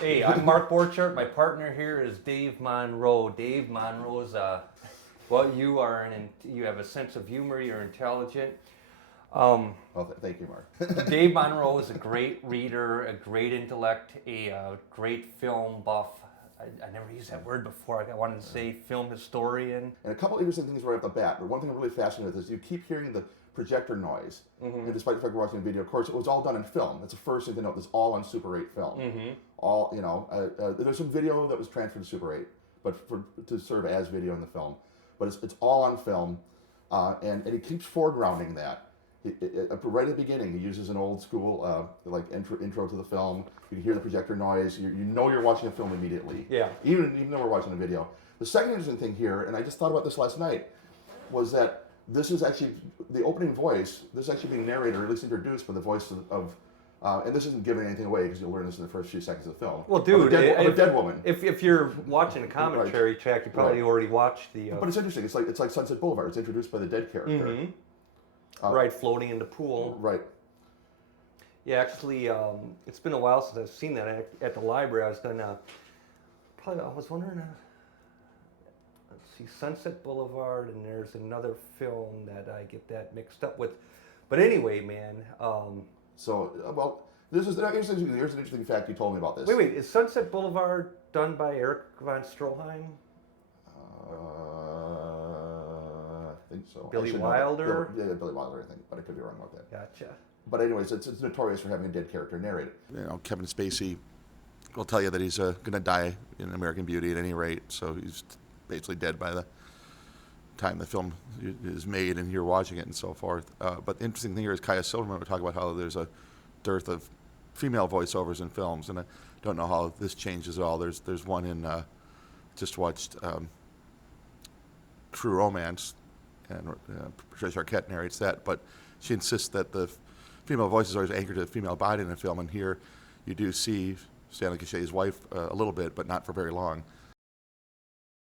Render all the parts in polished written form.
Hey, I'm Mark Borchardt. My partner here is Dave Monroe. Dave Monroe is well, you have a sense of humor. You're intelligent. Well, thank you, Mark. Dave Monroe is a great reader, a great intellect, a great film buff. I never used that word before. I wanted to say film historian. And a couple interesting things right off the bat. But one thing I'm really fascinated with is you keep hearing the projector noise. And despite the fact we're watching a video, of course, it was all done in film. That's the first thing to note. It's all on Super 8 film. All, you know, there's some video that was transferred to Super 8, but to serve as video in the film. But it's all on film, and he keeps foregrounding that. Right at the beginning, he uses an old school like intro to the film. You can hear the projector noise. You know you're watching a film immediately. Yeah. Even though we're watching a video. The second interesting thing here, and I just thought about this last night, was that this is actually the opening voice. This is actually being narrated, or at least introduced by the voice of and this isn't giving anything away because you'll learn this in the first few seconds of the film. Well, dude, of a dead woman. If you're watching a commentary track, you probably already watched the. But it's interesting. It's like Sunset Boulevard. It's introduced by the dead character. Right, floating in the pool. Right. Yeah, actually, it's been a while since I've seen that at the library. I was gonna I was wondering. Let's see, Sunset Boulevard, and there's another film that I get that mixed up with. But anyway, man. Well, here's an interesting fact you told me about this. Wait, is Sunset Boulevard done by Eric von Stroheim? I think so. Billy Wilder? Yeah, Billy Wilder, I think, but I could be wrong about that. Gotcha. But anyways, it's notorious for having a dead character narrated. You know, Kevin Spacey will tell you that he's going to die in American Beauty at any rate, so he's basically dead by the time the film is made and you're watching it and so forth. But the interesting thing here is Kaya Silverman would talk about how there's a dearth of female voiceovers in films, and I don't know how this changes at all. There's one in, just watched True Romance, and Patricia Arquette narrates that, but she insists that the female voice is always anchored to the female body in the film, and here you do see Stanley Cachet's wife a little bit, but not for very long.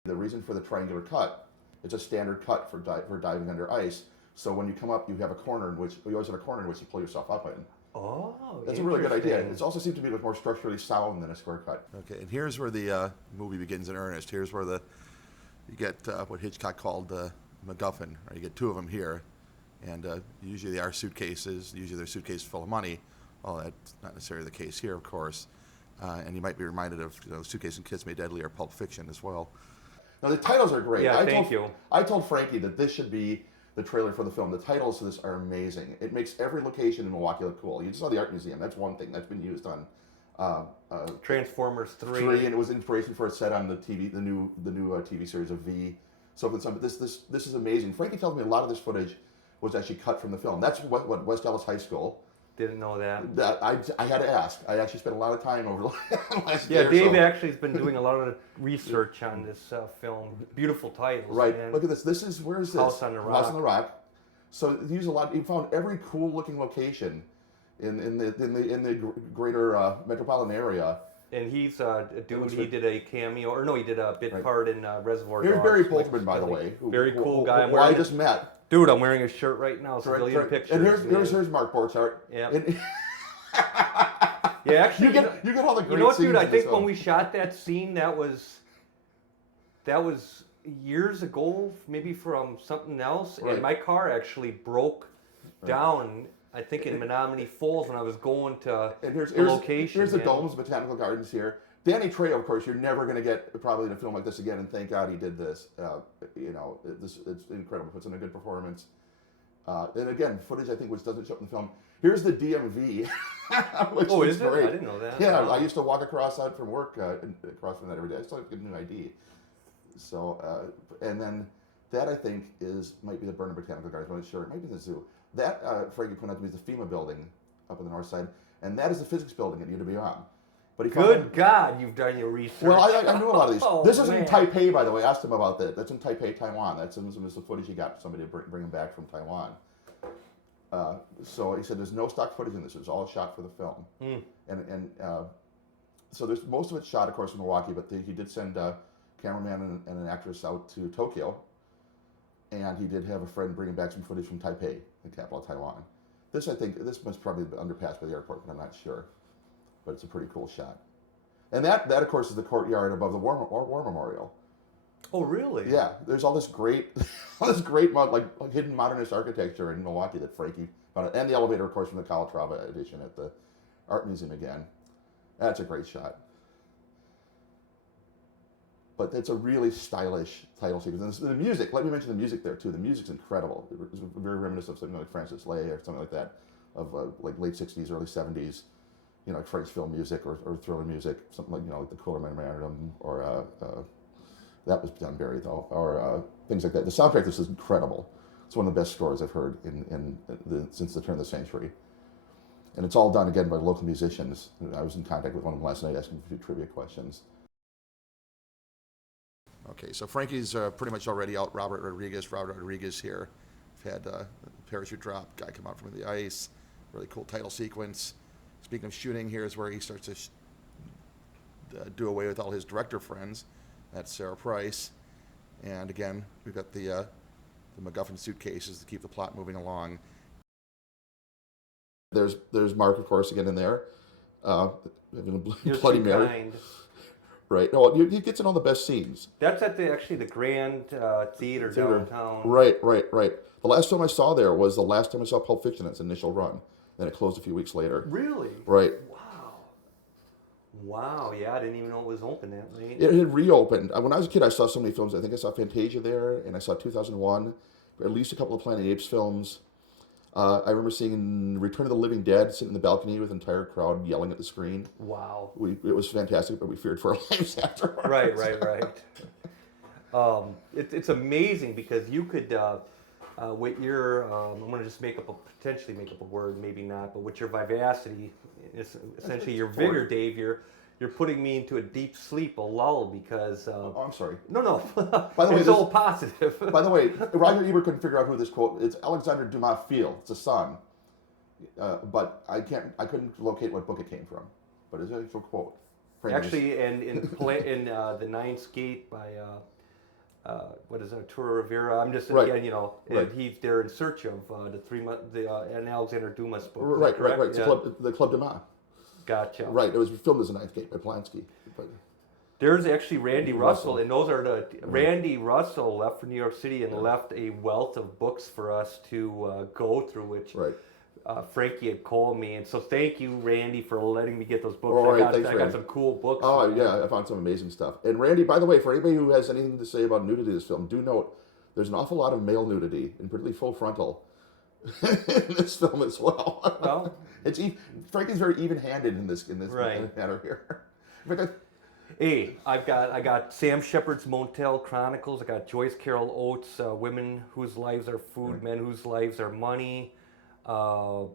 The reason for the triangular cut, it's a standard cut for diving under ice. So when you come up, you have a corner in which you always have a corner in which you pull yourself up in. Oh, that's a really good idea. It also seems to be more structurally sound than a square cut. Okay, and here's where the movie begins in earnest. Here's where you get what Hitchcock called the MacGuffin. Right? You get two of them here, and usually they are suitcases. Usually they're suitcases full of money. Well, that's not necessarily the case here, of course. And you might be reminded of Suitcase and Kiss Made Deadly or Pulp Fiction as well. Now the titles are great. Yeah, thank you. I told Frankie that this should be the trailer for the film. The titles to this are amazing. It makes every location in Milwaukee look cool. You just saw the art museum. That's one thing that's been used on Transformers 3. And it was inspiration for a set on the TV, the new TV series of V. So this is amazing. Frankie tells me a lot of this footage was actually cut from the film. That's what West Ellis High School. Didn't know that. I had to ask. I actually spent a lot of time over the last year. Yeah, Dave actually has been doing a lot of research on this film. Beautiful titles. Right. Man. Look at this. Where is this? House on the Rock. House on the Rock. So he used a lot. He found every cool looking location in the greater metropolitan area. And he's a dude. He did a cameo, or no, he did a bit part in Reservoir Dogs. Here's Barry Polterman, by the way. Very cool guy. Who I just met. Dude, I'm wearing a shirt right now. Civilian pictures. And here's Mark Borchardt. Yeah. Yeah, actually, you get all the great You know what, scenes dude? I think when film. we shot that scene, that was years ago, maybe from something else, and my car actually broke down. I think in Menominee Falls when I was going to the location. Here's the Domes Botanical Gardens here. Danny Trejo, of course, you're never going to get probably in a film like this again, and thank God he did this. It's incredible. Puts in a good performance. And again, footage I think which doesn't show up in the film. Here's the DMV, which is great. I didn't know that. Yeah, I used to walk across out from work, across from that every day. I still have to get a new ID. So, and then that I think might be the Burnham Botanical Gardens, I'm not sure. It might be the zoo. That, Frankie pointed out to me, is the FEMA building up on the north side, and that is the physics building at UWM. But Good God, you've done your research. Well, I knew a lot of these. This is man. in Taipei, by the way. I asked him about that. That's in Taipei, Taiwan. That's some of the footage he got for somebody to bring him back from Taiwan. So he said there's no stock footage in this. It was all shot for the film. So there's most of it shot, of course, in Milwaukee, but he did send a cameraman and an actress out to Tokyo. And he did have a friend bringing back some footage from Taipei, the capital of Taiwan. This must probably be underpassed by the airport, but I'm not sure. But it's a pretty cool shot. And that of course, is the courtyard above the War Memorial. Oh, really? Yeah, there's all this great, like hidden modernist architecture in Milwaukee that Frankie found, and the elevator, of course, from the Calatrava edition at the Art Museum again. That's a great shot. But it's a really stylish title sequence. And the music, let me mention the music there too. The music's incredible. It's very reminiscent of something like Francis Lay or something like that, of like late 60s, early 70s, like French film music or thriller music, something like, like the Cooler Memorandum or that was done Barry though, or things like that. The soundtrack to this is incredible. It's one of the best scores I've heard since the turn of the century. And it's all done again by local musicians. I was in contact with one of them last night asking a few trivia questions. Okay, so Frankie's pretty much already out. Robert Rodriguez here. We've had a parachute drop, guy come out from the ice, really cool title sequence. Speaking of shooting, here's where he starts to do away with all his director friends. That's Sarah Price. And again, we've got the MacGuffin suitcases to keep the plot moving along. There's Mark, of course, again in there. Bloody Mary. Kind. Right. No, he gets in all the best scenes. That's at the Grand Theater downtown. Right. The last film I saw there was the last time I saw Pulp Fiction, its initial run. Then it closed a few weeks later. Really? Right. Wow, yeah, I didn't even know it was open that late. It had reopened. When I was a kid, I saw so many films. I think I saw Fantasia there, and I saw 2001, at least a couple of Planet of the Apes films. I remember seeing Return of the Living Dead, sitting in the balcony with an entire crowd yelling at the screen. Wow. It was fantastic, but we feared for our lives afterwards. Right. It's amazing because you could, with your, I'm going to just potentially make up a word, maybe not, but with your vivacity, essentially your vigor, Dave, you're putting me into a deep sleep, a lull, because... oh, I'm sorry. No. By the way, it's all positive. By the way, Roger Ebert couldn't figure out who this quote... It's Alexandre Dumas Field. It's a son. But I couldn't locate what book it came from. But it's an actual quote. Actually, in The Ninth Gate by... what is it, Arturo Rivera? I'm just right. Again, they're in search of an Alexander Dumas book. Right. It's the Club de Mas. Gotcha. Right. It was filmed as The Ninth Gate by Polanski. But there's actually Randy Russell, and those are Randy Russell left for New York City and left a wealth of books for us to go through, which Frankie had called me, and so thank you, Randy, for letting me get those books. I got some cool books. Oh yeah, I found some amazing stuff. And Randy, by the way, for anybody who has anything to say about nudity in this film, do note there's an awful lot of male nudity, and particularly full frontal, in this film as well. Well, Frankie's very even-handed in this matter here. Hey, I got Sam Shepard's Motel Chronicles. I got Joyce Carol Oates' Women Whose Lives Are Food, Men Whose Lives Are Money. I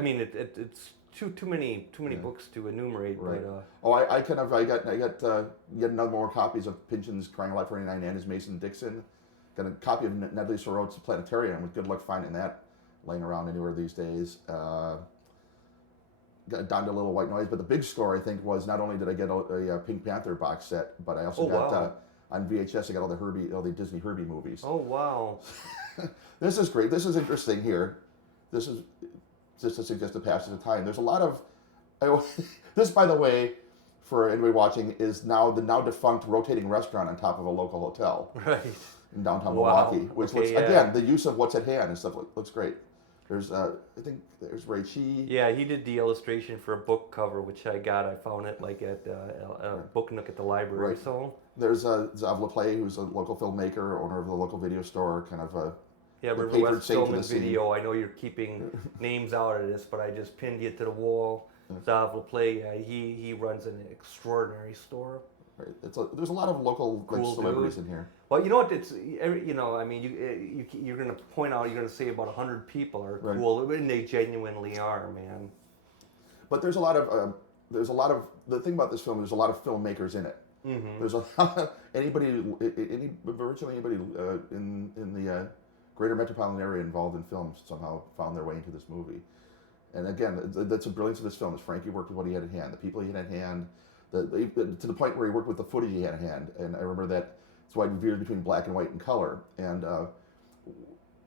mean, it's too many books to enumerate. Right. But, I got yet another more copies of Pynchon's Crying Out Loud for 99 and his Mason Dixon. Got a copy of Nedley Sorot's Planetarium, with good luck finding that laying around anywhere these days. Got down to a little white noise, but the big score, I think, was not only did I get a Pink Panther box set, but I also got on VHS. I got all the Disney Herbie movies. Oh wow! This is great. This is interesting here. This is just to suggest the passage of time. There's a lot of this, by the way, for anybody watching, is now the now defunct rotating restaurant on top of a local hotel. Right. In downtown Milwaukee, which looks, yeah. Again, the use of what's at hand and stuff looks great. There's, I think there's Ray Chi. Yeah, he did the illustration for a book cover, which I found it like at a book nook at the library. Right. So there's Zav LaPlay, who's a local filmmaker, owner of the local video store, kind of a River West Film and Video. I know you're keeping names out of this, but I just pinned you to the wall. Zav LaPlay, he runs an extraordinary store. Right. There's a lot of local cool celebrities in here. Well, you know what? I mean, you're going to point out, you're going to say about 100 people are cool, and they genuinely are, man. But there's a lot of the thing about this film. There's a lot of filmmakers in it. Mm-hmm. There's a lot of virtually anybody in the greater metropolitan area involved in films somehow found their way into this movie. And again, that's the brilliance of this film. Is Frankie worked with what he had at hand, the people he had at hand. To the point where he worked with the footage he had at hand, and I remember that's why it veered between black and white and color, and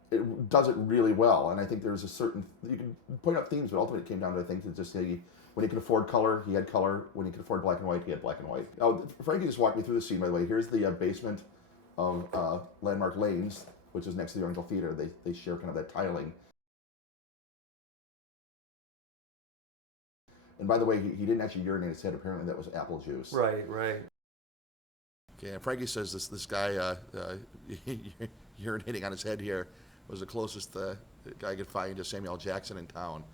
it does it really well. And I think there's a certain, you can point out themes, but ultimately it came down to, I think, to just say When he could afford color, he had color. When he could afford black and white, he had black and white. Oh, Frankie just walked me through the scene, by the way. Here's the basement of Landmark Lanes, which is next to the Oriental Theater. They share kind of that tiling. And by the way, he didn't actually urinate his head. Apparently that was apple juice. Right, right. Okay, and Frankie says this guy urinating on his head here was the closest guy could find to Samuel L. Jackson in town.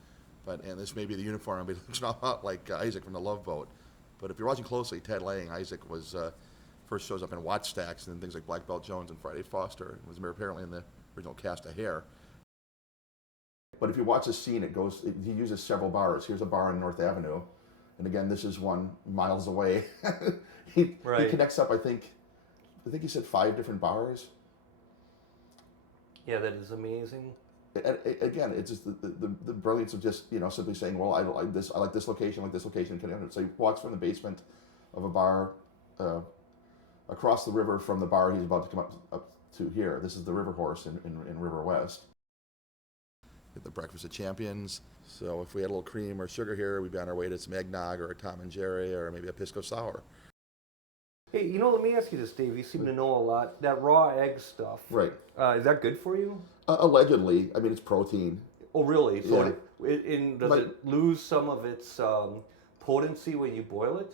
And this may be the uniform, but it looks a lot like Isaac from The Love Boat. But if you're watching closely, Ted Lang, Isaac, was first shows up in Watch Stacks and things like Black Belt Jones and Friday Foster. Was apparently in the original cast of Hair. But if you watch this scene, he uses several bars. Here's a bar on North Avenue. And again, this is one miles away. He connects up, I think he said 5 different bars. Yeah, that is amazing. Again, it's just the brilliance of just, simply saying, well, I like this location, So he walks from the basement of a bar across the river from the bar he's about to come up to here. This is the River Horse in River West. Get the Breakfast of Champions. So if we had a little cream or sugar here, we'd be on our way to some eggnog or a Tom and Jerry or maybe a Pisco Sour. Hey, let me ask you this, Dave. You seem to know a lot. That raw egg stuff. Right. Is that good for you? Allegedly. I mean, it's protein. Oh, really? So Yeah. does it lose some of its potency when you boil it?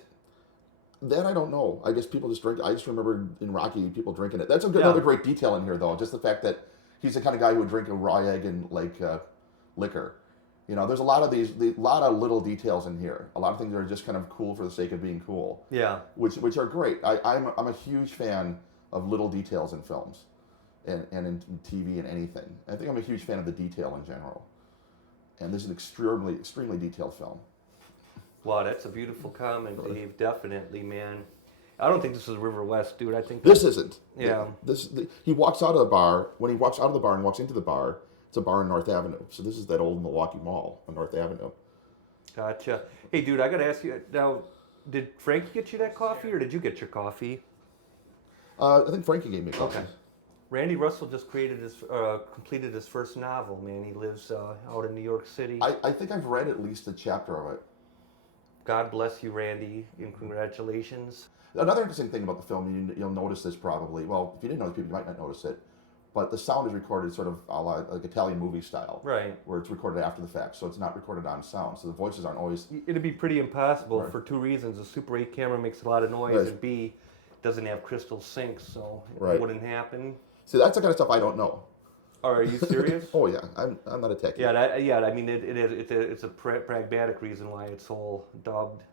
That I don't know. I guess people just drink. I just remember in Rocky people drinking it. That's another great detail in here, though. Just the fact that he's the kind of guy who would drink a raw egg in like liquor. There's a lot of little details in here. A lot of things that are just kind of cool for the sake of being cool. Yeah. Which are great. I'm a huge fan of little details in films, and in TV and anything. I think I'm a huge fan of the detail in general. And this is an extremely detailed film. Wow, that's a beautiful comment, Dave. Definitely, man. I don't think this is River West, dude. I think this isn't. Yeah. He walks out of the bar. When he walks out of the bar and walks into the bar, it's a bar on North Avenue. So this is that old Milwaukee Mall on North Avenue. Gotcha. Hey, dude, I got to ask you now. Did Frankie get you that coffee, or did you get your coffee? I think Frankie gave me coffee. Okay. Randy Russell just completed his first novel, man. He lives out in New York City. I think I've read at least a chapter of it. God bless you, Randy, and congratulations. Another interesting thing about the film, you'll notice this probably. Well, if you didn't know, people might not notice it. But the sound is recorded sort of like Italian movie style. Right. Where it's recorded after the fact, so it's not recorded on sound. So the voices aren't always... It'd be pretty impossible for 2 reasons. A Super 8 camera makes a lot of noise, and B, doesn't have crystal sinks, so it wouldn't happen. See, that's the kind of stuff I don't know. Oh, are you serious? Oh yeah, I'm not a techie. Yeah, I mean, it's a pragmatic reason why it's all dubbed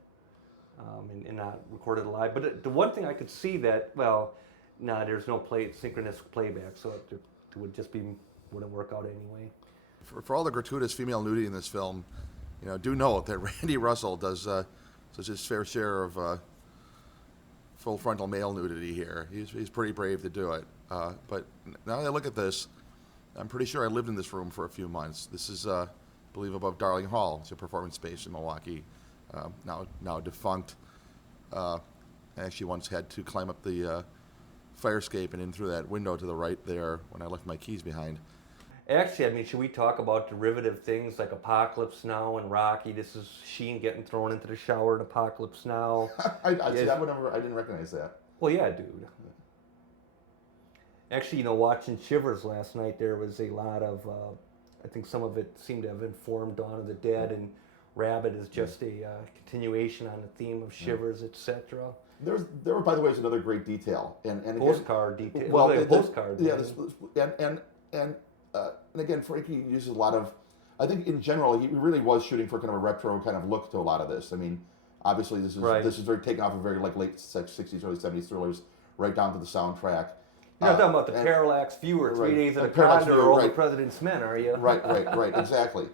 and not recorded live. But the one thing I could see that, there's no synchronous playback, so it wouldn't work out anyway. For all the gratuitous female nudity in this film, do note that Randy Russell does such his fair share of full frontal male nudity here. He's pretty brave to do it. But now that I look at this, I'm pretty sure I lived in this room for a few months. This is, I believe, above Darling Hall. It's a performance space in Milwaukee, now defunct. I actually once had to climb up the fire escape and in through that window to the right there when I left my keys behind. Actually, I mean, should we talk about derivative things like Apocalypse Now and Rocky? This is Sheen getting thrown into the shower in Apocalypse Now. I didn't recognize that. Well, yeah, dude. Actually, watching Shivers last night, there was a lot of, I think some of it seemed to have informed Dawn of the Dead, and Rabbit is just a continuation on the theme of Shivers, etc. There were, by the way, another great detail, and postcard detail. Well, postcard. Yeah, and again, Frankie uses a lot of. I think in general, he really was shooting for kind of a retro kind of look to a lot of this. I mean, obviously, this is very taken off of very like late '60s, early '70s thrillers, right down to the soundtrack. You're not talking about the Parallax Viewer, 3 Days at a Condor, or All the President's Men, are you? Right, exactly.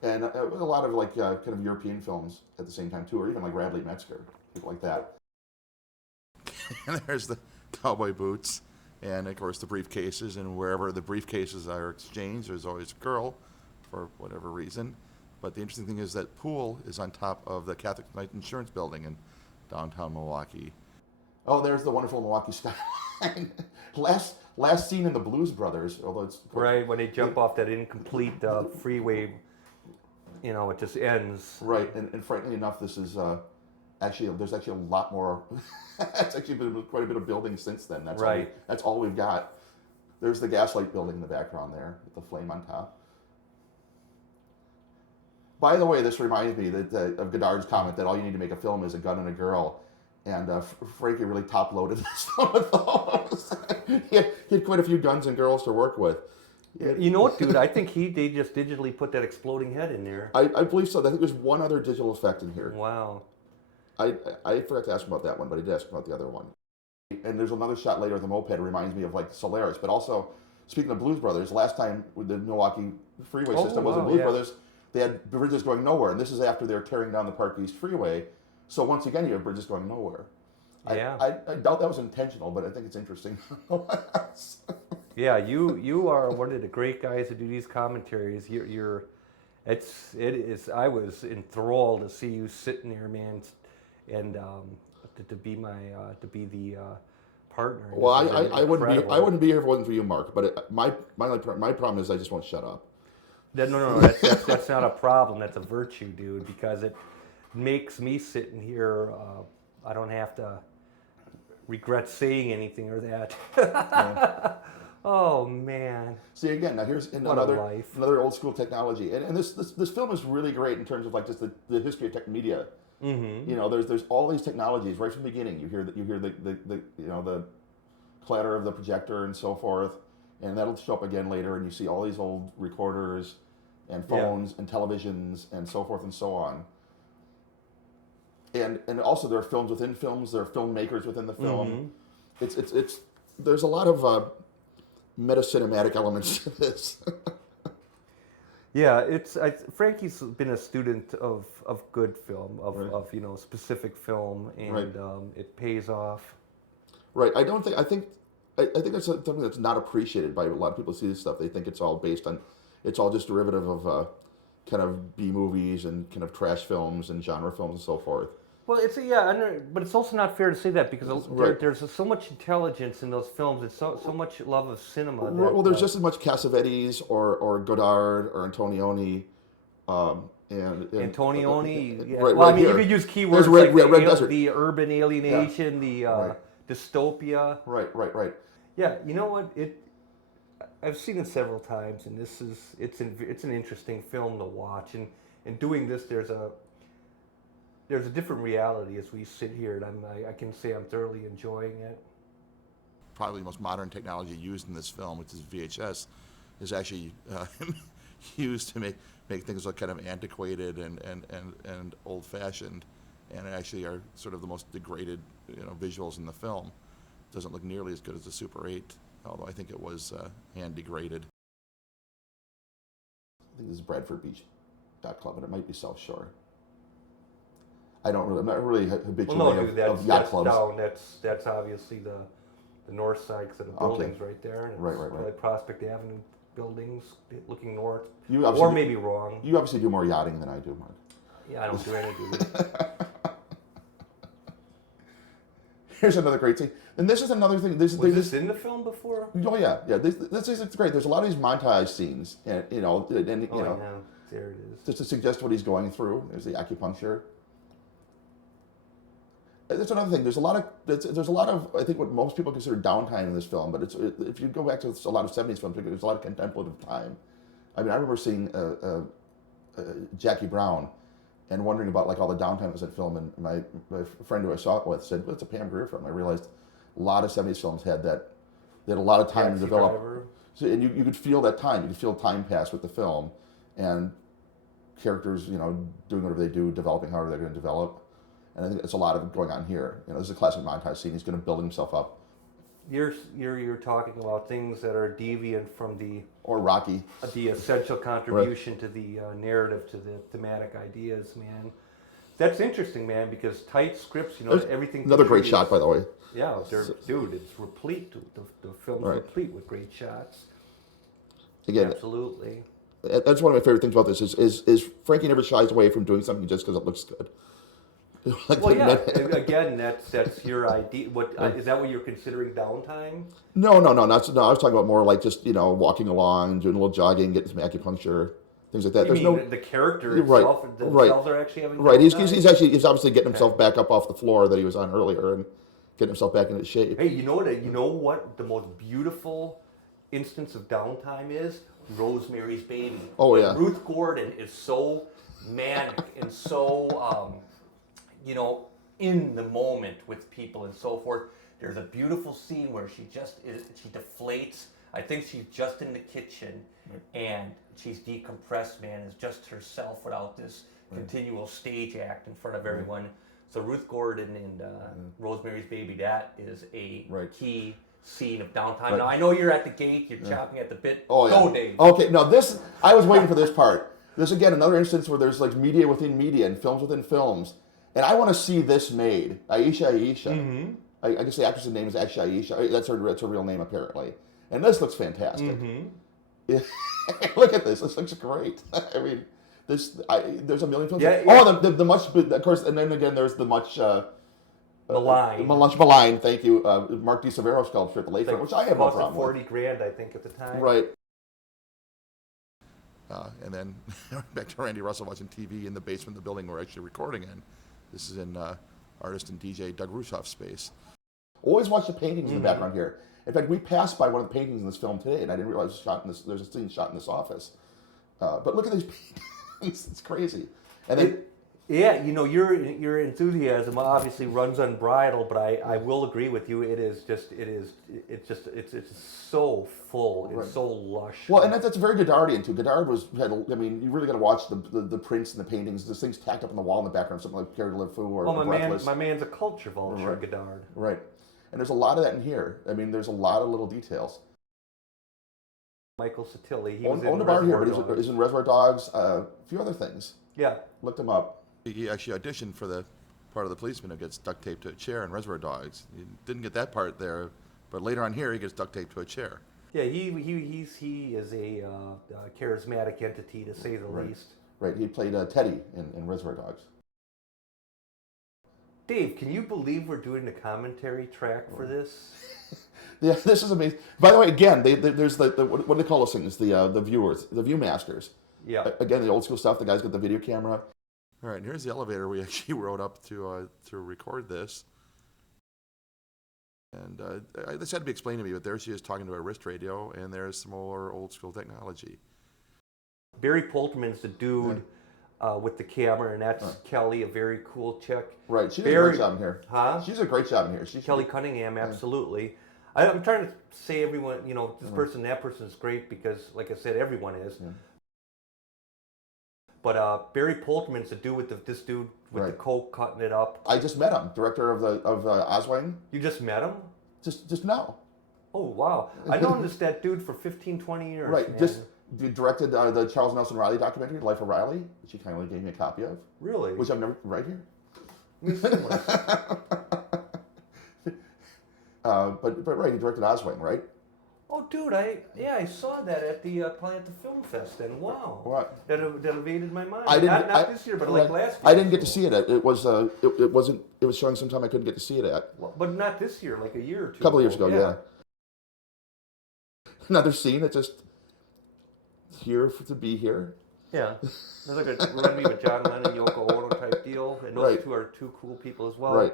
And a lot of like kind of European films at the same time too, or even like Radley Metzger, people like that. And there's the cowboy boots, and of course the briefcases, and wherever the briefcases are exchanged, there's always a girl, for whatever reason. But the interesting thing is that pool is on top of the Catholic Life Insurance Building in downtown Milwaukee. Oh, there's the wonderful Milwaukee skyline. Last scene in the Blues Brothers, although it's right when they jump off that incomplete freeway you know, it just ends. Right, and frankly enough, this is there's actually a lot more. It's actually been quite a bit of building since then. That's all we've got. There's the Gaslight building in the background there with the flame on top. By the way, this reminds me of Godard's comment that all you need to make a film is a gun and a girl. And Frankie really top-loaded this film with those. he had quite a few guns and girls to work with. You know what, dude? I think they just digitally put that exploding head in there. I believe so. I think there's one other digital effect in here. Wow. I forgot to ask him about that one, but I did ask him about the other one. And there's another shot later with the moped that reminds me of like Solaris. But also, speaking of Blues Brothers, last time with the Milwaukee freeway system was in Blues Brothers, they had bridges going nowhere. And this is after they're tearing down the Park East Freeway. So once again, you have bridges going nowhere. Yeah. I doubt that was intentional, but I think it's interesting. Yeah, you are one of the great guys to do these commentaries. It is. I was enthralled to see you sitting there, man, and to be the partner. Well, I wouldn't be here if it wasn't for you, Mark. But my problem is I just won't shut up. No. That's not a problem. That's a virtue, dude, because it makes me sitting here. I don't have to regret saying anything or that. Yeah. Oh man! See again. Now here's another old school technology, and this film is really great in terms of like just the history of tech media. Mm-hmm. You know, there's all these technologies right from the beginning. You hear the clatter of the projector and so forth, and that'll show up again later, and you see all these old recorders and phones and televisions and so forth and so on. And also there are films within films. There are filmmakers within the film. Mm-hmm. It's there's a lot of meta-cinematic elements to this. Yeah, Frankie's been a student of good film, of specific film, and it pays off. Right. I think that's something that's not appreciated by a lot of people who see this stuff. They think it's all just derivative of kind of B movies and kind of trash films and genre films and so forth. Well, but it's also not fair to say that because there's so much intelligence in those films. It's so much love of cinema. Well, there's just as much Cassavetes or Godard or Antonioni. Antonioni. Right, well, I mean, here. you could use keywords like the urban alienation, the dystopia. Right. Yeah, you know what? I've seen it several times, and it's an interesting film to watch. And doing this, there's a different reality as we sit here, and I can say I'm thoroughly enjoying it. Probably the most modern technology used in this film, which is VHS, is actually used to make things look kind of antiquated and old-fashioned, and actually are sort of the most degraded visuals in the film. It doesn't look nearly as good as the Super 8, although I think it was hand degraded. I think this is Bradford Beach Yacht Club, and it might be South Shore. I'm not really habitual of yacht clubs. No, that's obviously the north side because of the buildings right there. And right. Probably Prospect Avenue buildings looking north. Or maybe wrong. You obviously do more yachting than I do, Mark. Yeah, I don't do any of it. Here's another great scene. And this is another thing. Was this in the film before? Oh, yeah. This is great. There's a lot of these montage scenes, and there it is. Just to suggest what he's going through. There's the acupuncture. That's another thing. There's a lot of I think what most people consider downtime in this film, but if you go back to a lot of 70s films, there's a lot of contemplative time. I mean, I remember seeing Jackie Brown and wondering about like all the downtime that was in film, and my friend who I saw it with said, well, it's a Pam Grier film. I realized a lot of 70s films had that. They had a lot of time to develop. So, and you could feel that time. You could feel time pass with the film, and characters, doing whatever they do, developing however they're going to develop. And I think it's a lot of going on here. This is a classic montage scene. He's going to build himself up. You're talking about things that are deviant from or Rocky, the essential contribution to the narrative, to the thematic ideas, man. That's interesting, man, because tight scripts, everything. Another great shot, by the way. Yeah, dude, it's replete. The film's replete with great shots. Again, absolutely. That's one of my favorite things about this is Frankie never shies away from doing something just because it looks good. Again, that's your idea. Is that what you're considering downtime? No. I was talking about more like just walking along, doing a little jogging, getting some acupuncture. things like that. You There's mean no the character Right, itself, right. themselves are actually having right. He's downtime? he's obviously getting himself back up off the floor that he was on earlier and getting himself back into shape. Hey, you know what the most beautiful instance of downtime is? Rosemary's Baby. Oh, When yeah. Ruth Gordon is so manic and so in the moment with people and so forth. There's a beautiful scene where she deflates. I think she's just in the kitchen and she's decompressed, man, is just herself without this continual stage act in front of everyone. So Ruth Gordon and Rosemary's Baby, that is a key scene of downtime. Right. Now, I know you're at the gate, you're chopping at the bit. Oh, yeah. Go, Dave. Okay, now this, I was waiting for this part. There's, again, another instance where there's like media within media and films within films. And I want to see this made. Aisha. Mm-hmm. I guess the actress's name is actually Aisha. That's her real name, apparently. And this looks fantastic. Mm-hmm. Look at this. This looks great. I mean, there's a million films. Yeah, Oh, the much, of course, and then again, there's the much... Malign. Thank you. Mark DiSavero sculpture at the Lakefront, which I have no problem with. $40,000, I think, at the time. Right. And then back to Randy Russell watching TV in the basement of the building we're actually recording in. This is in artist and DJ Doug Russoff's space. Always watch the paintings in the background here. In fact, we passed by one of the paintings in this film today, and I didn't realize it was shot in this. There's a scene shot in this office. But look at these paintings; it's crazy. And then, your enthusiasm obviously runs unbridled, but I will agree with you. It's so full, it's so lush. well, and that's very Godardian too. Godard you really got to watch the prints and the paintings. There's things tacked up on the wall in the background, something like Pierre de la Fou or Breathless. my man's a culture vulture, Godard. Right. And there's a lot of that in here. I mean, there's a lot of little details. Michael Satilli, he owned was in a bar here, Reservoir but he's in Reservoir Dogs, a few other things. Yeah. Looked him up. He actually auditioned for the part of the policeman who gets duct taped to a chair in Reservoir Dogs. He didn't get that part there, but later on here he gets duct taped to a chair. Yeah, he is a charismatic entity, to say the least. Right, he played Teddy in Reservoir Dogs. Dave, can you believe we're doing the commentary track for this? Yeah, this is amazing. By the way, again, there's the what do they call those things? The viewers, the viewmasters. Yeah. Again, the old school stuff. The guys got the video camera. All right, and here's the elevator we actually rode up to record this. And this had to be explained to me, but there she is talking to a wrist radio, and there's some more old school technology. Barry Polterman's the dude with the camera, and that's Kelly, a very cool chick. Right, she does a great job in here. Huh? She's a great job in here. Kelly Cunningham, absolutely. I'm trying to say everyone, this person, that person is great because, like I said, everyone is. Yeah. But Barry Polterman's the dude with this dude with the coke cutting it up. I just met him, director of Oswang. You just met him? Just now. Oh, wow. I known that dude for 15, 20 years. Right, man. just directed the Charles Nelson Riley documentary, Life of Riley, which he kindly gave me a copy of. Really? Which I've never, right here. Let me see one. But right, he directed Oswang, right? Oh, dude, I saw that at the probably at the film fest, and wow, What? That evaded my mind. I didn't, not this year, but like last year. I didn't get to see it. It was showing sometime I couldn't get to see it at. Well, but not this year, like a year or two. A couple of years ago, yeah. Another scene. It's just to be here. Yeah, there's like a run me with John Lennon, Yoko Ono type deal, and those two are two cool people as well. Right.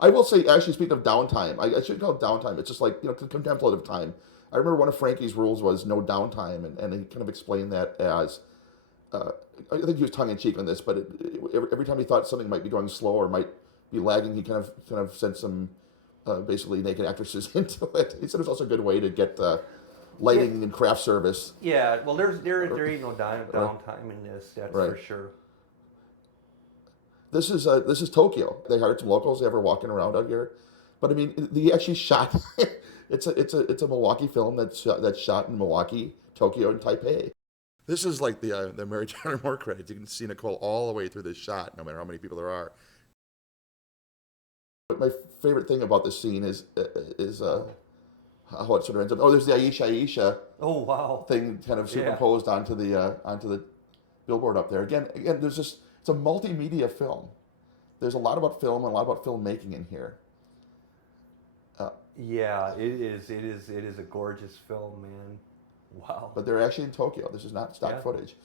I will say, actually, speaking of downtime, I shouldn't call it downtime. It's just like, contemplative time. I remember one of Frankie's rules was no downtime, and he kind of explained that as, I think he was tongue-in-cheek on this, but every time he thought something might be going slow or might be lagging, he kind of sent some basically naked actresses into it. He said it was also a good way to get lighting and craft service. Yeah, well, there ain't no downtime in this, that's for sure. This is Tokyo. They hired some locals. They were walking around out here, but I mean, they actually shot. It's a Milwaukee film that's shot in Milwaukee, Tokyo, and Taipei. This is like the Mary Tyler Moore credits. You can see Nicole all the way through this shot, no matter how many people there are. But my favorite thing about this scene is how it sort of ends up. Oh, there's the Aisha. Oh, wow. Thing kind of superimposed onto the billboard up there. Again, it's a multimedia film. There's a lot about film and a lot about filmmaking in here. Yeah, it is a gorgeous film, man. Wow. But they're actually in Tokyo. This is not stock footage.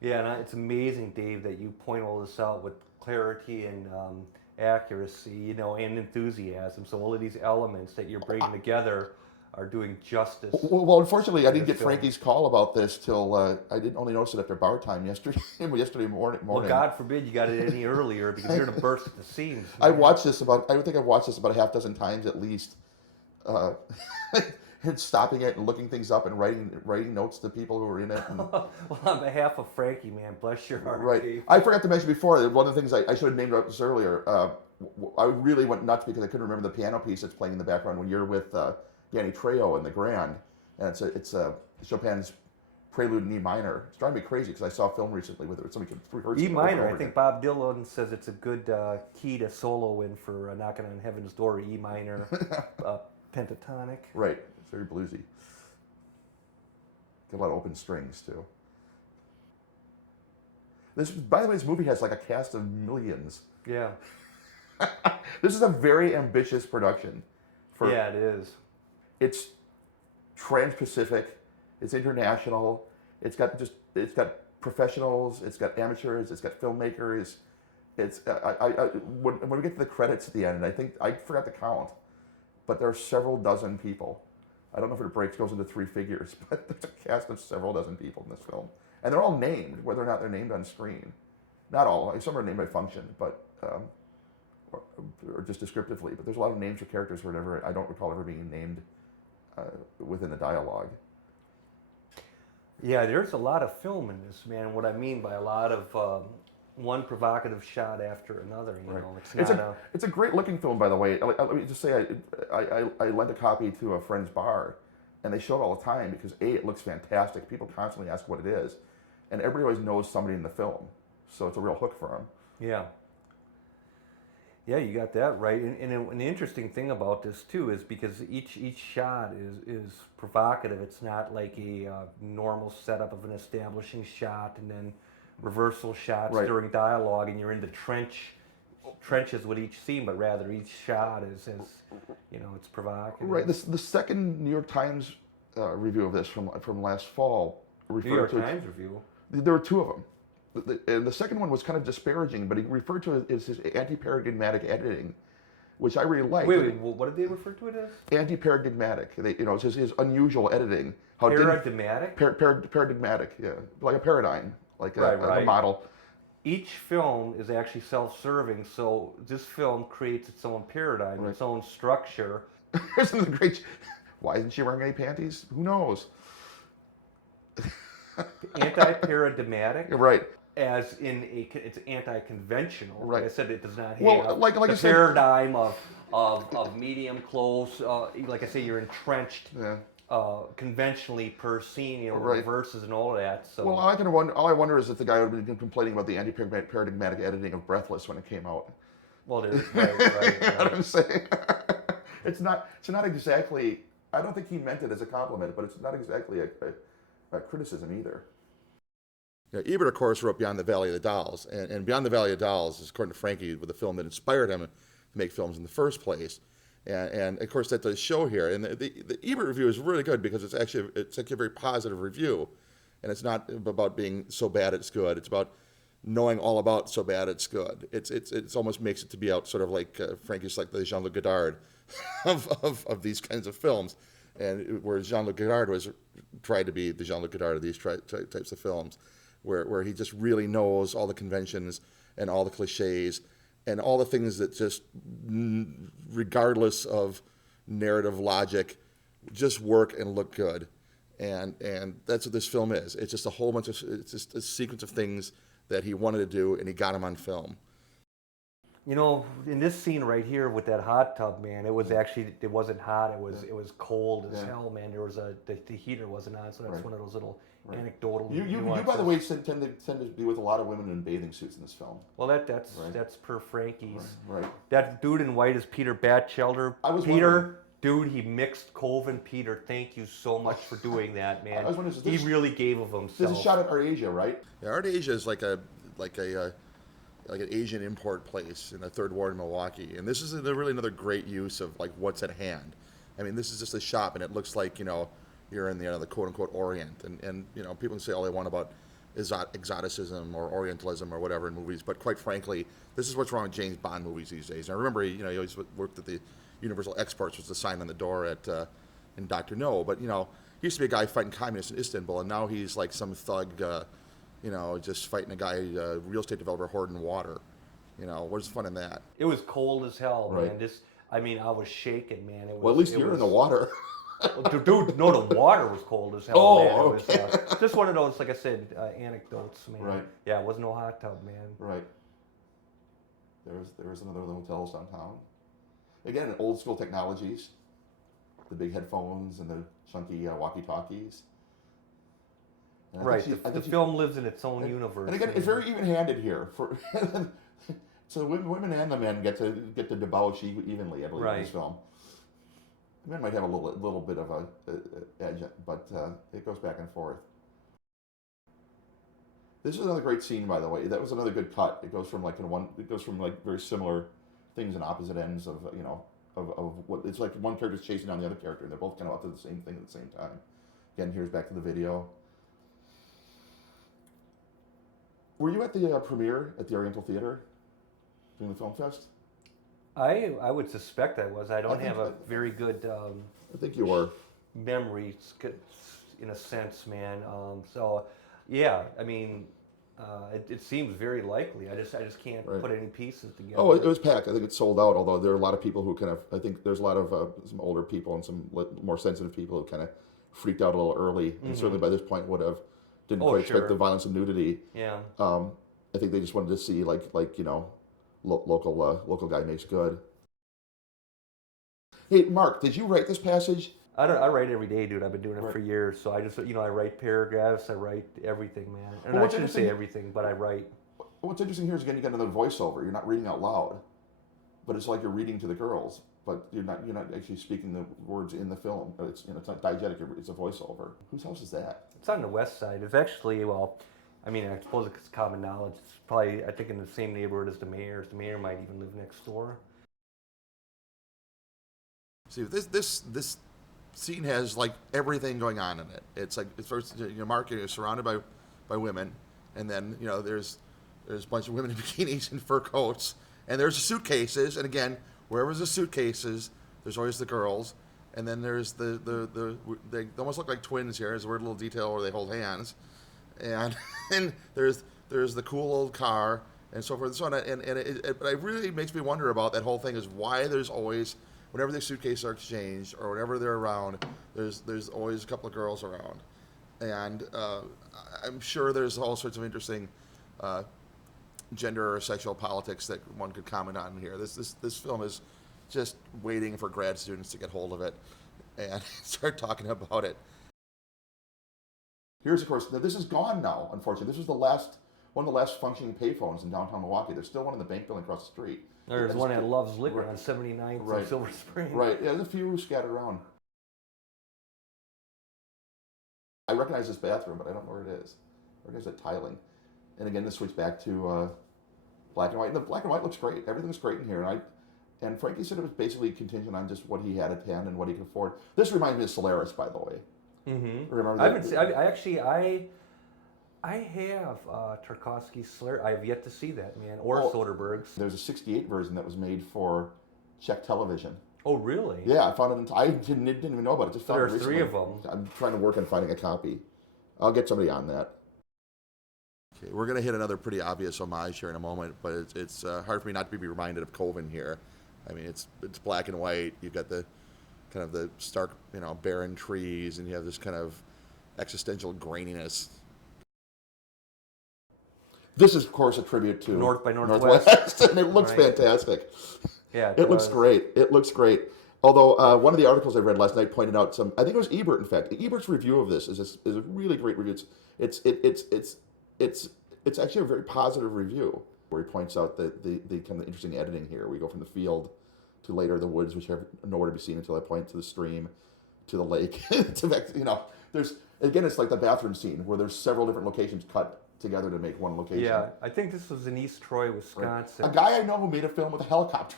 Yeah, and it's amazing, Dave, that you point all this out with clarity and accuracy, you know, and enthusiasm. So all of these elements that you're bringing together are doing justice. Well, unfortunately, I didn't this get film. Frankie's call about this till I didn't only notice it after bar time yesterday. Yesterday morning. Well, God forbid you got it any earlier because you're going to burst at the seams. I man. watched this about. I think I've watched this about a half dozen times at least. Uh, and stopping it and looking things up and writing notes to people who were in it. And, Well, on behalf of Frankie, man, bless your heart, right. Dave. I forgot to mention before that one of the things I should have named this earlier. I really went nuts because I couldn't remember the piano piece that's playing in the background when you're with Danny Trejo in the Grand, and it's Chopin's Prelude in E minor. It's driving me crazy because I saw a film recently with it. Somebody could rehearse E it over and minor, over I think again. Bob Dylan says it's a good key to solo in for Knocking on Heaven's Door, E minor, pentatonic. Right. It's very bluesy. Got a lot of open strings too. By the way, this movie has like a cast of millions. Yeah. This is a very ambitious production. Yeah, it is. It's trans-Pacific. It's international. It's got professionals. It's got amateurs. It's got filmmakers. It's when we get to the credits at the end, I think I forgot to count, but there are several dozen people. I don't know if it goes into three figures, but there's a cast of several dozen people in this film, and they're all named, whether or not they're named on screen. Not all. Like some are named by function, but or just descriptively. But there's a lot of names for characters or whatever. I don't recall ever being named within the dialogue. Yeah, there's a lot of film in this, man. What I mean by a lot of one provocative shot after another, you Right. know. It's a great looking film, by the way. Let me just say, I lent a copy to a friend's bar, and they show it all the time because it looks fantastic. People constantly ask what it is, and everybody always knows somebody in the film, so it's a real hook for them. Yeah. Yeah, you got that right. And an interesting thing about this too is because each shot is provocative. It's not like a normal setup of an establishing shot and then reversal shots Right. during dialogue, and you're in the trenches with each scene, but rather each shot is you know, it's provocative. Right. The second New York Times review of this from last fall New referred York to Times review. There were two of them. And the second one was kind of disparaging, but he referred to it as his anti-paradigmatic editing, which I really like. Wait, what did they refer to it as? Anti-paradigmatic. It's his unusual editing. Paradigmatic? Paradigmatic, yeah. Like a paradigm, like a Right. model. Each film is actually self-serving, so this film creates its own paradigm, Right. its own structure. Isn't it great? Why isn't she wearing any panties? Who knows? Anti-paradigmatic, Right. as in it's anti-conventional. Right. Like I said, it does not have Well, like the you said- paradigm of medium close. Like I say, you're entrenched Yeah. conventionally per scene, you know, Right. reverses and all of that. So Well, all I wonder is if the guy would have been complaining about the anti-paradigmatic editing of Breathless when it came out. well, right. You know what I'm saying? It's not exactly. I don't think he meant it as a compliment, but it's not exactly a criticism either. Yeah, Ebert, of course, wrote Beyond the Valley of the Dolls, and Beyond the Valley of Dolls is, according to Frankie, the film that inspired him to make films in the first place. And of course, that does show here. And the Ebert review is really good because it's actually a very positive review, and it's not about being so bad it's good. It's about knowing all about so bad it's good. It's almost makes it to be out sort of like Frankie's like the Jean-Luc Godard of these kinds of films, and where Jean-Luc Godard was tried to be the Jean-Luc Godard of these types of films, where he just really knows all the conventions and all the cliches and all the things that just, regardless of narrative logic, just work and look good. And that's what this film is. It's just it's just a sequence of things that he wanted to do, and he got them on film. You know, in this scene right here with that hot tub, man, it wasn't hot. It was cold as hell, man. There was the heater wasn't on, so that's one of those little anecdotal. You by the way tend to be with a lot of women in bathing suits in this film. Well, that's per Frankie's. Right. That dude in white is Peter Batchelder. I was Peter, wondering- dude, he mixed Colvin. Peter, thank you so much for doing that, man. I was wondering, He really gave of himself. This is shot at Art Asia, right? Yeah, Art Asia is like an Asian import place in the Third Ward in Milwaukee, and this is really another great use of like what's at hand. I mean, this is just a shop, and it looks like you're in the quote unquote Orient, and people can say all they want about exoticism or Orientalism or whatever in movies. But quite frankly, this is what's wrong with James Bond movies these days. And I remember, he always worked at the Universal Exports, was the sign on the door at in Dr. No. But he used to be a guy fighting communists in Istanbul, and now he's like some thug, just fighting a guy, real estate developer hoarding water. What's the fun in that? It was cold as hell, Right. man. I was shaking, man. It was, Well, at least you're in the water. Dude, no, the water was cold as hell. Oh, man. It was okay. just one of those, like I said, anecdotes, man. Right. Yeah, it was no hot tub, man. Right. There was another of the hotels downtown. Again, old school technologies, the big headphones and the chunky walkie-talkies. And I Right. think The film lives in its own universe. And again, man. it's very even-handed here. So the women and the men get to debauch evenly, I believe, in Right. this film. The men might have a little bit of a edge, but it goes back and forth. This is another great scene, by the way. That was another good cut. It goes from very similar things in opposite ends of what it's like. One character's chasing down the other character, and they're both kind of up to the same thing at the same time. Again, here's back to the video. Were you at the premiere at the Oriental Theater during the film fest? I would suspect I was. I don't think have a very good I think you were. memory, in a sense, man. So, yeah, it seems very likely. I just can't Right. put any pieces together. Oh, it was packed. I think it's sold out. Although there are a lot of people who I think there's a lot of some older people and some more sensitive people who kind of freaked out a little early, and certainly by this point didn't quite expect sure. the violence and nudity. Yeah. I think they just wanted to see local guy makes good. Hey, Mark, did you write this passage? I write every day, dude. I've been doing it Right. for years. So I just, I write paragraphs. I write everything, man. And Well, I what's shouldn't say interesting- everything, but I write. What's interesting here is, again, you got another voiceover. You're not reading out loud, but it's like you're reading to the girls, but you're not actually speaking the words in the film. It's it's not diegetic. It's a voiceover. Whose house is that? It's on the west side. It's actually, I suppose it's common knowledge. It's probably, I think, in the same neighborhood as the mayor's. The mayor might even live next door. See, this scene has like everything going on in it. It's like it's first, Mark is surrounded by women, and then there's a bunch of women in bikinis and fur coats, and there's the suitcases, and again, wherever there's the suitcases, there's always the girls, and then there's they almost look like twins here. There's a weird little detail where they hold hands, and and there's the cool old car and so forth and so on. And it really makes me wonder about that whole thing, is why there's always, whenever the suitcases are exchanged or whenever they're around, there's always a couple of girls around, and I'm sure there's all sorts of interesting gender or sexual politics that one could comment on here. This film is just waiting for grad students to get hold of it and start talking about it. Here's, of course, now this is gone now, unfortunately. This was one of the last functioning payphones in downtown Milwaukee. There's still one in the bank building across the street. There's one at Love's Liquor Right. on 79th Right. and Silver Spring. Right, yeah, there's a few scattered around. I recognize this bathroom, but I don't know where it is. I recognize that tiling. And again, this switched back to black and white. And the black and white looks great. Everything's great in here. And Frankie said it was basically contingent on just what he had at hand and what he could afford. This reminds me of Solaris, by the way. Mm-hmm. Remember I that? haven't seen, I have Tarkovsky's Slayer. I have yet to see that, man. Or Oh. Soderbergh's. There's a 68 version that was made for Czech television. Oh, really? Yeah, I found it. I didn't even know about it. Just found There it are three recently. of them. I'm trying to work on finding a copy. I'll get somebody on that. Okay, we're going to hit another pretty obvious homage here in a moment, but it's hard for me not to be reminded of Coven here. I mean, it's black and white. You've got the kind of the stark, barren trees, and you have this kind of existential graininess. This is, of course, a tribute to North by Northwest. and it looks Right. fantastic. Yeah, It looks great. It looks great. Although one of the articles I read last night pointed out I think it was Ebert, in fact. Ebert's review of this is a really great review. It's actually a very positive review, where he points out that the kind of interesting editing here. We go from the field to later the woods, which have nowhere to be seen until I point to the stream, to the lake. There's again, it's like the bathroom scene where there's several different locations cut together to make one location. Yeah, I think this was in East Troy, Wisconsin. A guy I know who made a film with a helicopter.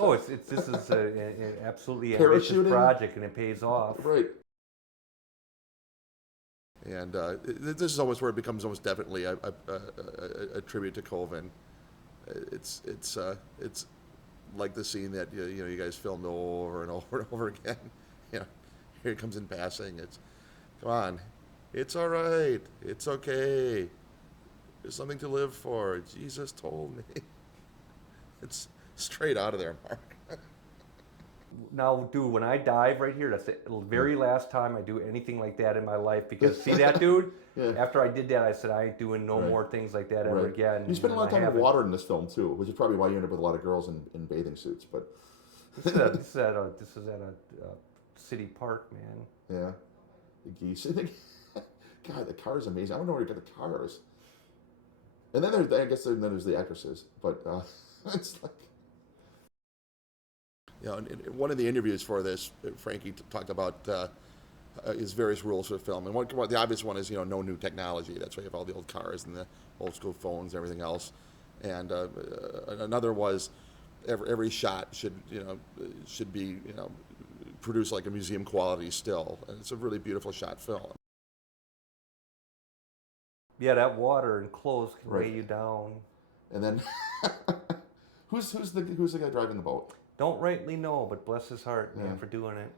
Oh, this is an absolutely ambitious Parachuting. project, and it pays off. Right. And this is almost where it becomes almost definitely a tribute to Colvin. It's like the scene that you guys filmed over and over and over again. Here it comes in passing. It's, come on, it's all right, it's okay. There's something to live for. Jesus told me. It's straight out of there, Mark. Now, dude, when I dive right here, that's the very last time I do anything like that in my life. Because see that, dude? After I did that, I said I ain't doing no more things like that ever again. You spend a lot of time in water in this film too, which is probably why you end up with a lot of girls in bathing suits. But this is at a city park, man. Yeah, the geese. God, the car is amazing. I don't know where you get the cars. And then there's the actresses, but it's like. In one of the interviews for this, Frankie talked about his various rules for the film, and the obvious one is no new technology. That's why you have all the old cars and the old school phones and everything else. And another was every shot should be produced like a museum quality still, and it's a really beautiful shot film. Yeah, that water and clothes can weigh you down. And then, who's the guy driving the boat? Don't rightly know, but bless his heart, man, for doing it.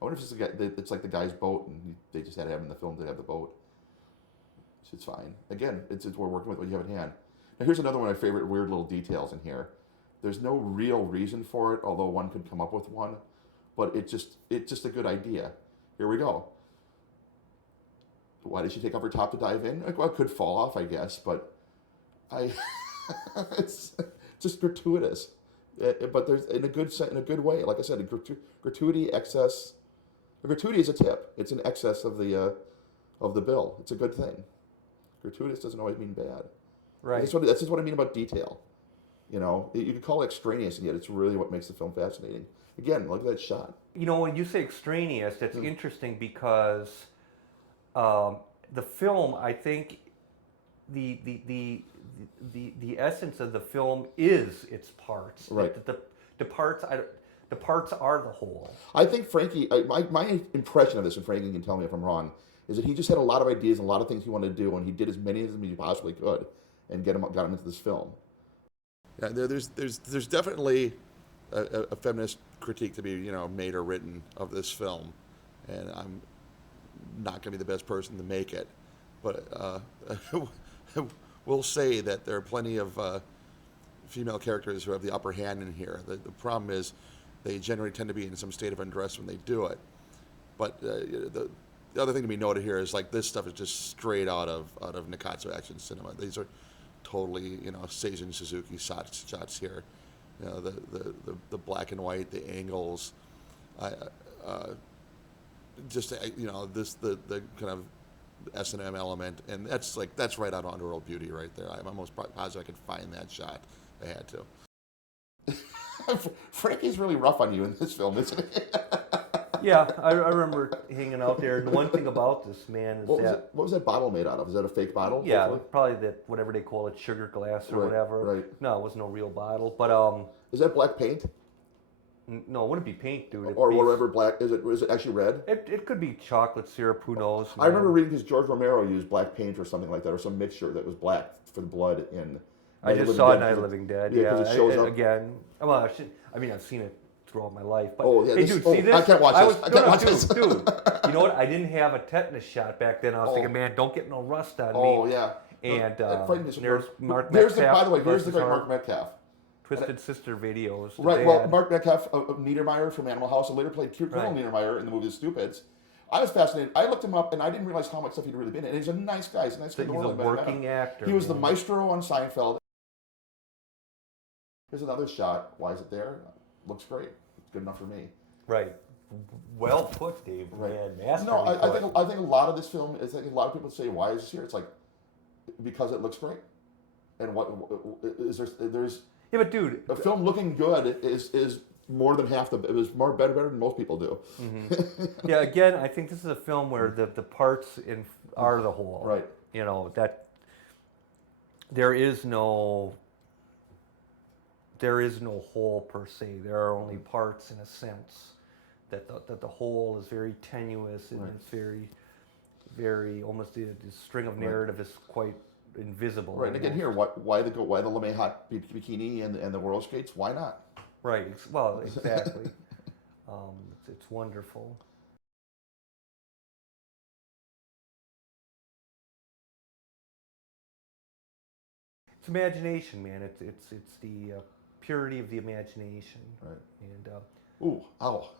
I wonder if it's like the guy's boat, and they just had to have him in the film to have the boat. It's fine. Again, it's we're working with what you have in hand. Now, here's another one of my favorite weird little details in here. There's no real reason for it, although one could come up with one, but it's just a good idea. Here we go. Why did she take off her top to dive in? Well, it could fall off, I guess, but it's just gratuitous. But there's in a good way. Like I said, gratuity excess. A gratuity is a tip. It's an excess of the bill. It's a good thing. Gratuitous doesn't always mean bad. Right. That's just what I mean about detail. You can call it extraneous, and yet it's really what makes the film fascinating. Again, look at that shot. When you say extraneous, that's interesting because the film, I think, the essence of the film is its parts. Right. The parts are the whole. I think Frankie, my impression of this, and Frankie can tell me if I'm wrong, is that he just had a lot of ideas and a lot of things he wanted to do, and he did as many of them as he possibly could, and got him into this film. Yeah, there's definitely a feminist critique to be made or written of this film, and I'm not going to be the best person to make it, but we'll say that there are plenty of female characters who have the upper hand in here. The problem is they generally tend to be in some state of undress when they do it. But the other thing to be noted here is like this stuff is just straight out of Nikatsu action cinema. These are totally Seijun Suzuki shots here. The black and white, the angles, the kind of S&M element, and that's right out of Underworld Beauty right there. I'm almost positive I could find that shot. I had to. Frankie's really rough on you in this film, isn't he? Yeah, I remember hanging out there, and one thing about this, man, is what was that bottle made out of? Is that a fake bottle? Yeah, probably that, whatever they call it, sugar glass or whatever. Right. No, it was no real bottle, but is that black paint? No, it wouldn't be paint, dude. Or whatever black, is it actually red? It could be chocolate syrup, who knows, man. I remember reading because George Romero used black paint or something like that, or some mixture that was black for the blood in I just saw Night of the Living Dead. Yeah, it shows up. Again. Well, I've seen it throughout my life. But, hey, dude, see this? I can't watch this. I can't watch this. Dude, you know what? I didn't have a tetanus shot back then. I was thinking, man, don't get no rust on me. Oh, yeah. And there's Mark Metcalf. By the way, here's the versus great Mark Metcalf. Twisted Sister videos. Right, well, Mark Metcalf of Niedermeyer from Animal House, and later played Colonel Niedermeyer in the movie The Stupids. I was fascinated. I looked him up, and I didn't realize how much stuff he'd really been in. And he's a nice guy. He's a nice guy. He's a working actor. He was the maestro on Seinfeld. Here's another shot. Why is it there? Looks great. It's good enough for me. Right. Well put, Dave. Right. Man, no, I think a lot of this film is like a lot of people say, why is this here? It's like because it looks great. And what is there's yeah, but dude, a film looking good is more than half it was better than most people do. Mm-hmm. Yeah, again, I think this is a film where the parts are the whole. Right. That there is no whole per se. There are only parts in a sense. That the whole is very tenuous and it's very very almost the string of narrative is quite invisible. Right, and again here, why the LeMay hot bikini and the roller skates? Why not? Right. Well, exactly. It's wonderful. It's imagination, man. It's the purity of the imagination. Right. And Ooh, ow.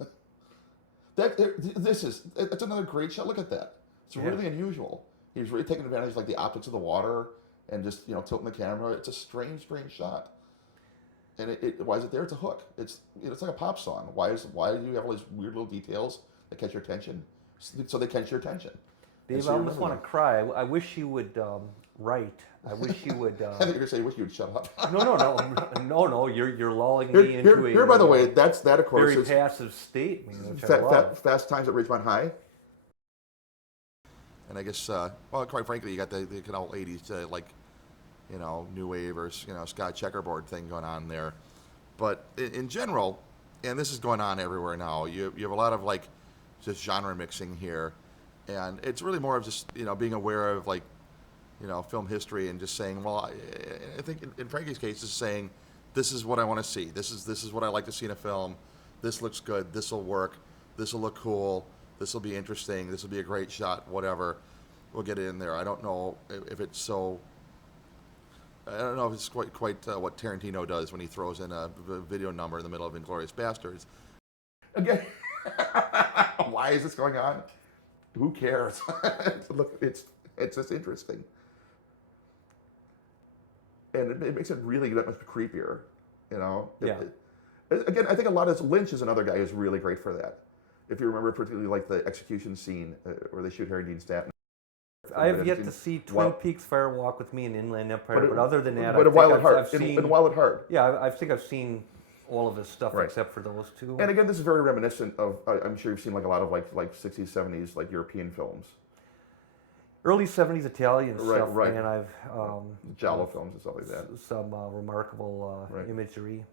It's another great shot. Look at that. It's really unusual. He was really taking advantage of like the optics of the water and just tilting the camera. It's a strange shot. And why is it there? It's a hook. It's like a pop song. Why do you have all these weird little details that catch your attention? So they catch your attention. Dave, I almost want to cry. I wish you would write. I wish you would. I think you're gonna say, "I wish you would shut up." No. You're lulling me into here, by the way, that of course very is passive state, man, which I love. Fast Times at Ridgemont High. And I guess, well, quite frankly, you got the kind of 80s, like, new wave or Scott checkerboard thing going on there. But in general, and this is going on everywhere now, you have a lot of like just genre mixing here, and it's really more of just being aware of like film history and just saying, well, I think in Frankie's case, is saying this is what I want to see. This is what I like to see in a film. This looks good. This will work. This will look cool. This will be interesting. This will be a great shot. Whatever. We'll get it in there. I don't know if it's so. I don't know if it's quite what Tarantino does when he throws in a video number in the middle of Inglourious Basterds. Again, why is this going on? Who cares? Look, it's just interesting, and it makes it really that much creepier. Yeah. Again, I think a lot of Lynch is another guy who's really great for that. If you remember, particularly like the execution scene where they shoot Harry Dean Stanton. I have yet to see Twin Peaks, Fire Walk with Me, and Inland Empire, but other than that, but I've seen in Wild at Heart. Yeah, I think I've seen all of his stuff Right. except for those two. And again, this is very reminiscent of. I'm sure you've seen like a lot of like 60s, 70s like European films. Early 70s Italian Right, stuff, right. man. I've Giallo films and stuff like that. some remarkable Right. imagery.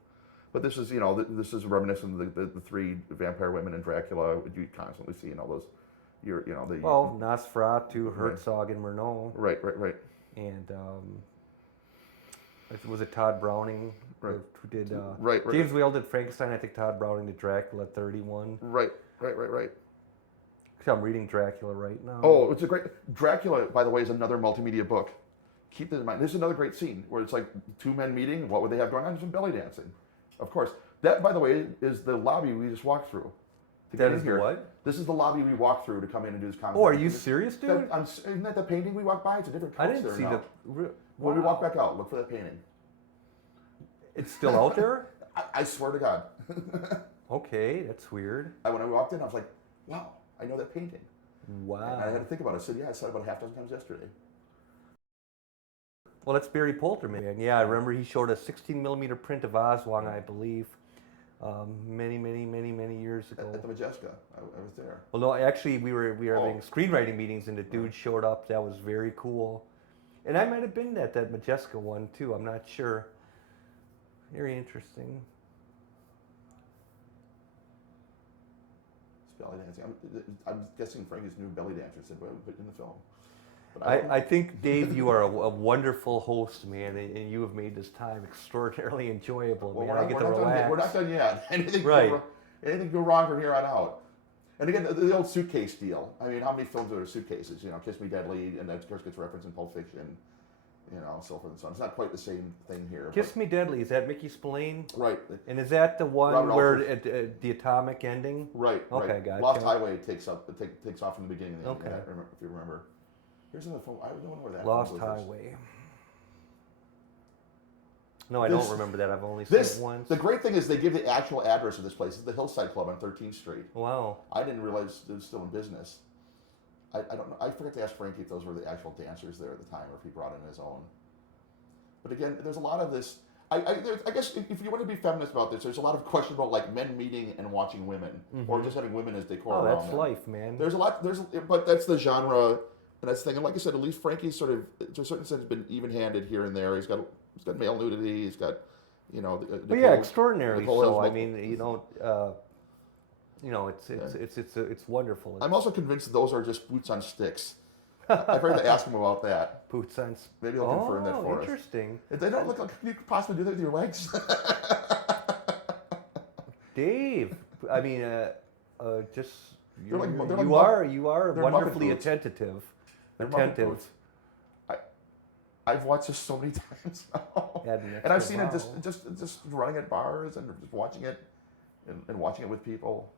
But this is, this is reminiscent of the three vampire women in Dracula. You constantly see in all those, Well, Nosferatu, Herzog, and Monroe. Right. And was it Todd Browning Right. who did? Right. James Whale did Frankenstein. I think Todd Browning did Dracula 31. Right. Actually, I'm reading Dracula right now. Oh, it's a great Dracula. By the way, is another multimedia book. Keep that in mind. This is another great scene where it's like two men meeting. What would they have going on? Some belly dancing, of course. That, by the way, is the lobby we just walked through. That is what? This is the lobby we walked through to come in and do this comedy. Oh, are you serious, dude? Isn't that the painting we walked by? It's a different I coach didn't there see now. the. When we walk back out, look for that painting. It's still out there? I swear to God. Okay, that's weird. When I walked in, I was like, wow, I know that painting. Wow. And I had to think about it. I said, yeah, I saw it about half a dozen times yesterday. Well, that's Barry Poulter, man. Yeah, I remember he showed a 16mm print of Oswald, I believe, many years ago. At the Majeska. I was there. Well, no, actually, we were having screenwriting meetings, and the dude showed up. That was very cool. And I might have been at that Majeska one, too. I'm not sure. Very interesting. It's belly dancing. I'm guessing Frankie's new belly dancer said, well, put it in the film. But I think, Dave, you are a wonderful host, man, and you have made this time extraordinarily enjoyable, man. I get to relax. We're not done yet. Anything go wrong from here on out. And again, the old suitcase deal. I mean, how many films are there suitcases? Kiss Me Deadly, and that of course gets referenced in Pulp Fiction, so forth and so on. It's not quite the same thing here. Kiss Me Deadly, is that Mickey Spillane? Right. And is that the one Robert where Altman. the atomic ending? Right. Okay, gotcha. Lost Highway takes off from the beginning. Okay. If you remember. Here's another film. I don't know where that Lost film was. Highway. No, I don't remember that. I've only seen it once. The great thing is they give the actual address of this place. It's the Hillside Club on 13th Street. Wow. I didn't realize it was still in business. I don't know. I forgot to ask Frankie if those were the actual dancers there at the time or if he brought in his own. But again, there's a lot of this. I guess if you want to be feminist about this, there's a lot of question about like men meeting and watching women, or just having women as decor. Oh, around that's them. life, man. There's a lot. But that's the genre, and that's the thing. And like I said, at least Frankie's sort of, to a certain sense, been even-handed here and there. He's got male nudity. He's got, extraordinarily so. I mean, it's wonderful. I'm also convinced those are just boots on sticks. I forgot to ask him about that. Boot signs. Maybe he'll confirm that for us. Interesting. If they don't look like you could possibly do that with your legs. Dave, I mean, just They're like- they're you like are they're wonderfully Muppet boots. attentive. They're Muppet Attentive. boots. I've watched this so many times now, Add an and I've extra seen it vowel. just running at bars and just watching it, and watching it with people.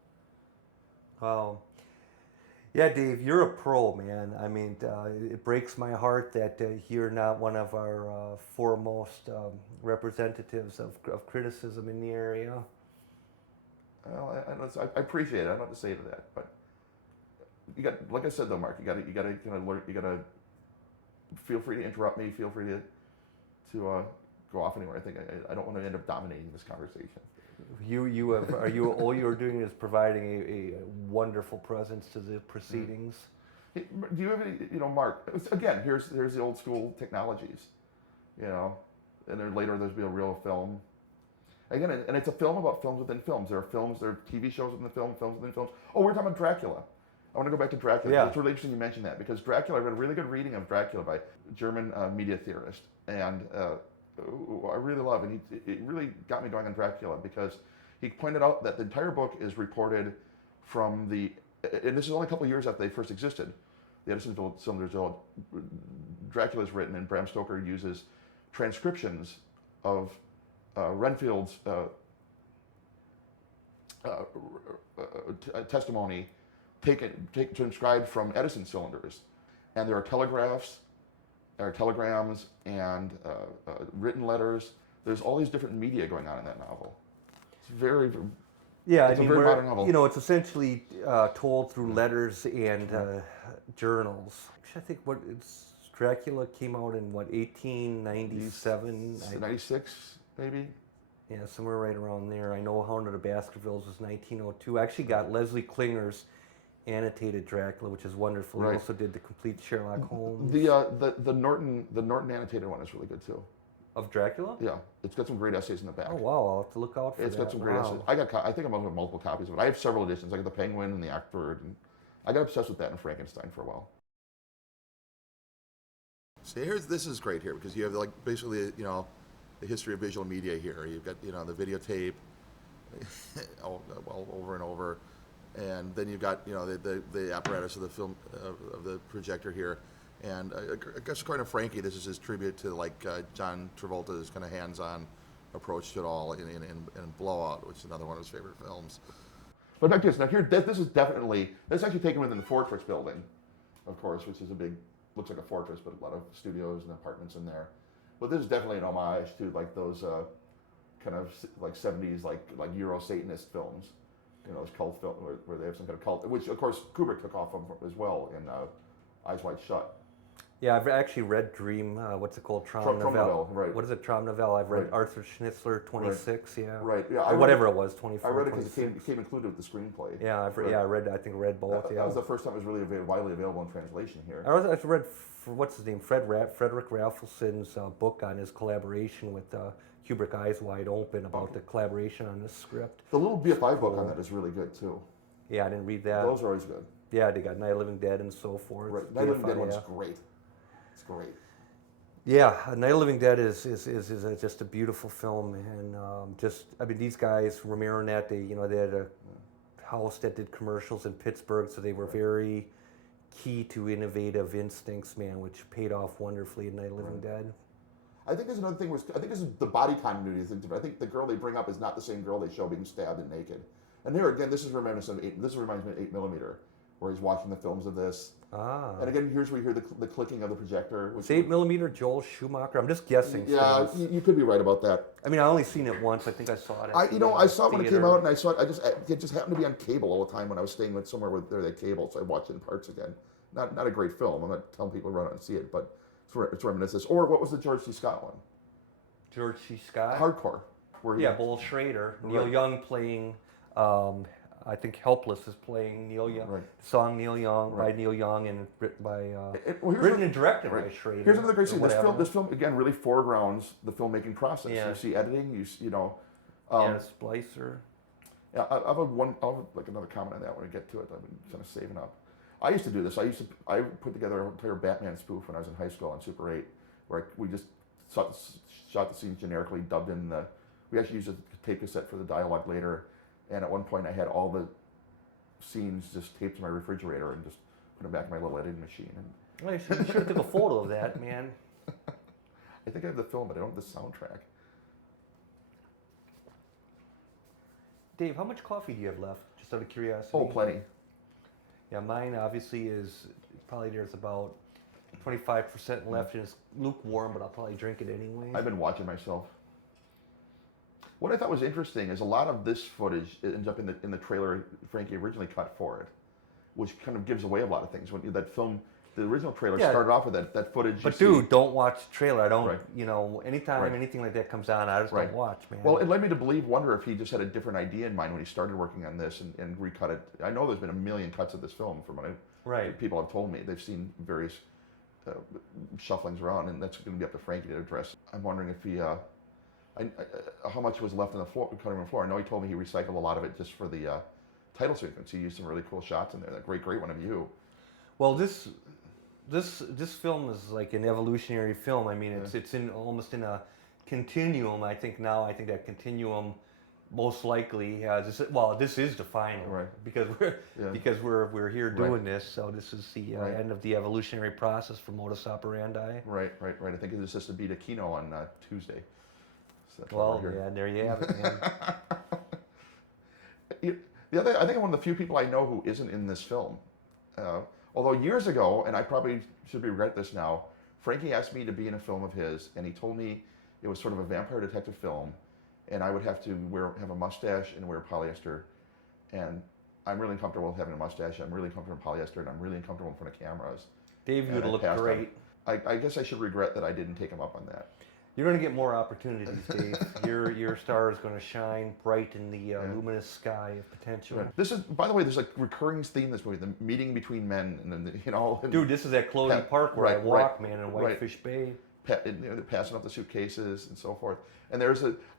Wow. Yeah, Dave, you're a pro, man. I mean, it breaks my heart that you're not one of our foremost representatives of criticism in the area. Well, I appreciate it. I don't know what to say to that, but you got, like I said though, Mark, you got to kind of learn. You got to feel free to interrupt me. Feel free to go off anywhere. I think I don't want to end up dominating this conversation. All you're doing is providing a wonderful presence to the proceedings. Hey, do you have any, Mark? Again, here's the old school technologies, and then later there's be a real film. Again, and it's a film about films within films. There are TV shows within the films within films. Oh, we're talking about Dracula. I want to go back to Dracula. Yeah. It's really interesting you mentioned that because Dracula, I read a really good reading of Dracula by a German media theorist, and who I really love, and it really got me going on Dracula because he pointed out that the entire book is reported from and this is only a couple of years after they first existed. The Edison cylinders, Dracula is written, and Bram Stoker uses transcriptions of Renfield's testimony transcribed from Edison cylinders, and there are telegrams, and written letters. There's all these different media going on in that novel. It's very Yeah, it's a very modern novel. it's essentially told through letters and journals. Actually, I think Dracula came out in 1897. 96 maybe. Yeah, somewhere right around there. I know Hound of the Baskervilles was 1902. I actually got Leslie Klinger's annotated Dracula, which is wonderful. Right. He also did the complete Sherlock Holmes The Norton annotated one is really good too. of Dracula. Yeah, it's got some great essays in the back. Oh wow, I'll have to look out for It's that. got some great essays. I think I'm going to have multiple copies of it. I have several editions. I got the Penguin and the Actbird, and I got obsessed with that and Frankenstein for a while. See, this is great here because you have basically the history of visual media here. You've got the videotape, over and over, and then you've got the apparatus of the film of the projector here. And I guess according to Frankie, this is his tribute to John Travolta's kind of hands-on approach to it all in Blowout, which is another one of his favorite films. But back to this. Now here, this is actually taken within the Fortress building, of course, which is looks like a fortress, but a lot of studios and apartments in there. But this is definitely an homage to those kind of 70s like Euro Satanist films, those cult films where they have some kind of cult, which of course Kubrick took off from as well in Eyes Wide Shut. Yeah, I've actually read Dream. What's it called? Traum Novelle, right. What is it? Traum Novelle. I've read Right. Arthur Schnitzler 26. Yeah. Right. Yeah. Or whatever it was. 24. I read it because 26. it came included with the screenplay. Yeah, I read both. That was the first time it was really widely available in translation here. I've read what's his name, Frederick Raffelson's book on his collaboration with Kubrick, Eyes Wide Open, about the collaboration on this script. The little BFI book on that is really good too. Yeah, I didn't read that. Those are always good. Yeah, they got Night of the Living Dead and so forth. Right. Night of the Living Dead BFI, one's great. It's great. Yeah, Night of the Living Dead is just a beautiful film, and these guys, Romero and that, they had a house that did commercials in Pittsburgh, so they were very key to innovative instincts, man, which paid off wonderfully in Night of the Living Dead. I think there's another thing. I think this is the body continuity thing. I think the girl they bring up is not the same girl they show being stabbed and naked. And there again, this reminds me of 8mm, where he's watching the films of this. Ah. And again, here's where you hear the clicking of the projector. It's 8mm Joel Schumacher. I'm just guessing. Yeah, so you could be right about that. I mean, I only seen it once. I think I saw it. I saw it when it came out, and I saw it. It just happened to be on cable all the time when I was staying with somewhere where they had cable, so I watched it in parts again. Not a great film. I'm not telling people to run out and see it, but it's reminiscent. Or what was the George C. Scott one? George C. Scott. Hardcore. Bull Schrader. Right. Neil Young playing. I think Helpless is playing Neil Young. Right. Song Neil Young by Neil Young and written by written and directed by Schrader. Here's another great scene. Whatever. This film again really foregrounds the filmmaking process. Yeah. You see editing. Splicer. Yeah, I'll have another comment on that when we get to it. I've been kind of saving up. I used to do this. I put together an entire Batman spoof when I was in high school on Super 8, where we just shot the scenes generically, dubbed in the. We actually used a tape cassette for the dialogue later, and at one point I had all the scenes just taped to my refrigerator and just put them back in my little editing machine. And Well, you should have took a photo of that, man. I think I have the film, but I don't have the soundtrack. Dave, how much coffee do you have left? Just out of curiosity. Oh, plenty. Yeah, mine obviously is probably there's about 25% left, and it's lukewarm, but I'll probably drink it anyway. I've been watching myself. What I thought was interesting is a lot of this footage ends up in the trailer Frankie originally cut for it, which kind of gives away a lot of things. When that film, the original trailer started off with that footage. But dude, don't watch the trailer. I don't, Right. anytime anything like that comes on, I just don't watch, man. Well, it led me to wonder if he just had a different idea in mind when he started working on this and recut it. I know there's been a million cuts of this film from what people have told me. They've seen various shufflings around, and that's going to be up to Frankie to address. I'm wondering if he, how much was left on the cutting room floor. I know he told me he recycled a lot of it just for the title sequence. He used some really cool shots in there. That great one of you. Well, this film is like an evolutionary film. I mean, it's almost in a continuum. I think that continuum most likely has this is the final, Right. because we're here doing this. So this is the end of the evolutionary process for Modus Operandi. Right. I think it's just to beat a Kino on Tuesday. So that's why we're here. Yeah, there you have it, man. I think I'm one of the few people I know who isn't in this film. Although years ago, and I probably should regret this now, Frankie asked me to be in a film of his, and he told me it was sort of a vampire detective film, and I would have to have a mustache and wear polyester. And I'm really uncomfortable with having a mustache. I'm really comfortable in polyester, and I'm really uncomfortable in front of cameras. Dave, you would look great. I guess I should regret that I didn't take him up on that. You're going to get more opportunities, Dave. Your star is going to shine bright in the luminous sky of potential. Right. This is, by the way, there's a recurring theme in this movie: the meeting between men, and then and dude, this is at Closey Park where I walk, man, in Whitefish Bay. They're passing up the suitcases and so forth. And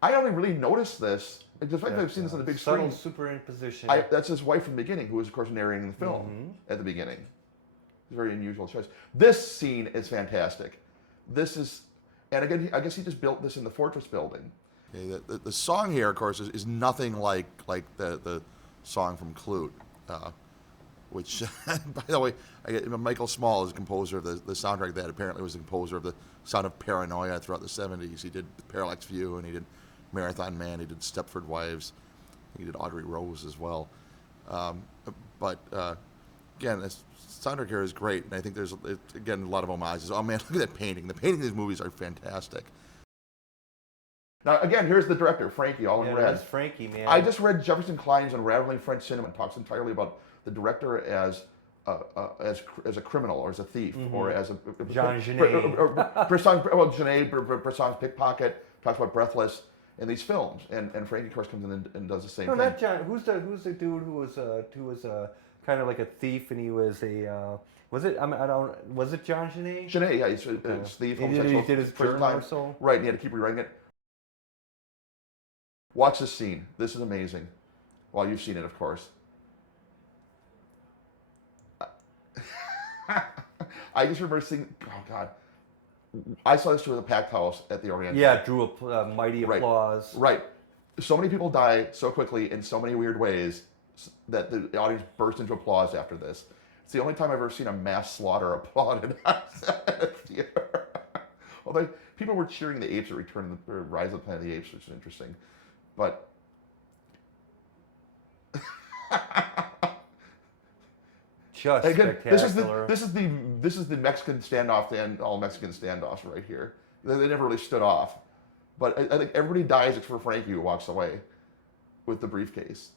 I only really noticed this, despite I've seen this on the big subtle screen. superimposition. That's his wife from the beginning, who was, of course, narrating the film at the beginning. It's a very unusual choice. This scene is fantastic. And again, I guess he just built this in the Fortress building. Okay, the song here, of course, is nothing like the song from Clute, which, by the way, Michael Small is the composer of the soundtrack that apparently was the composer of the Sound of Paranoia throughout the 70s. He did Parallax View, and he did Marathon Man, he did Stepford Wives, he did Audrey Rose as well. Again, this soundtrack here is great, and I think there's, again, a lot of homages. Oh man, look at that painting. The painting of these movies are fantastic. Now, again, here's the director, Frankie, all in red. That's Frankie, man. I just read Jefferson Klein's Unraveling French Cinema, and talks entirely about the director as a criminal, or as a thief, or as a Jean Genet. Bresson's pickpocket. Talks about Breathless in these films, and Frankie, of course, comes in and does the same thing. No, not John. Who's the dude who was kind of like a thief, and he was a was it Jean Genet? Genet, yeah, he's a thief. He did his prison time, so right, and he had to keep rewriting it. Watch this scene. This is amazing. Well, you've seen it, of course. I just remember seeing. Oh God, I saw this with a packed house at the Orient. Yeah, drew a mighty applause. Right. So many people die so quickly in so many weird ways that the audience burst into applause after this. It's the only time I've ever seen a mass slaughter applauded at a theater. Although people were cheering the apes at Rise of the Planet of the Apes, which is interesting. But just again, spectacular. this is the Mexican standoff to end all Mexican standoffs right here. They never really stood off. But I think everybody dies except for Frankie, who walks away with the briefcase.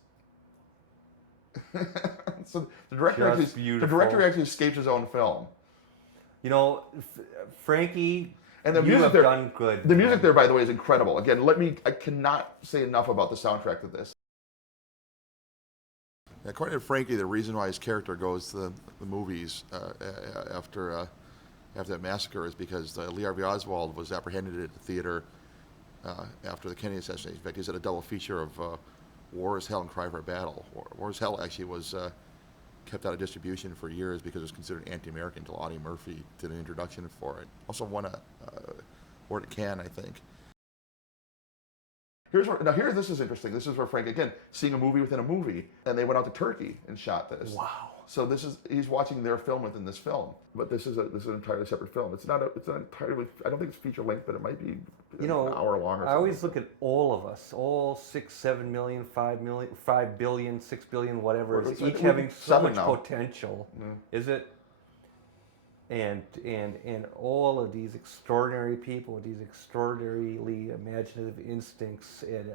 So the director actually escapes his own film. You know, Frankie, and the you music have there, done good. The music there, by the way, is incredible. Again, I cannot say enough about the soundtrack of this. According to Frankie, the reason why his character goes to the movies after that massacre is because Lee Harvey Oswald was apprehended at the theater after the Kennedy assassination. In fact, he's at a double feature of War is Hell and Cry for a Battle. War is Hell actually was kept out of distribution for years because it was considered anti-American until Audie Murphy did an introduction for it. Also won a award at Cannes, I think. This is interesting. This is where Frank, again, seeing a movie within a movie, and they went out to Turkey and shot this. Wow. So he's watching their film within this film, but this is an entirely separate film. It's not entirely. I don't think it's feature length, but it might be an hour long. I always look at all of us, all 6, 7 million, 5 million, 5 billion, 6 billion, whatever, Well, each having so much now. potential. Is it? And all of these extraordinary people with these extraordinarily imaginative instincts, and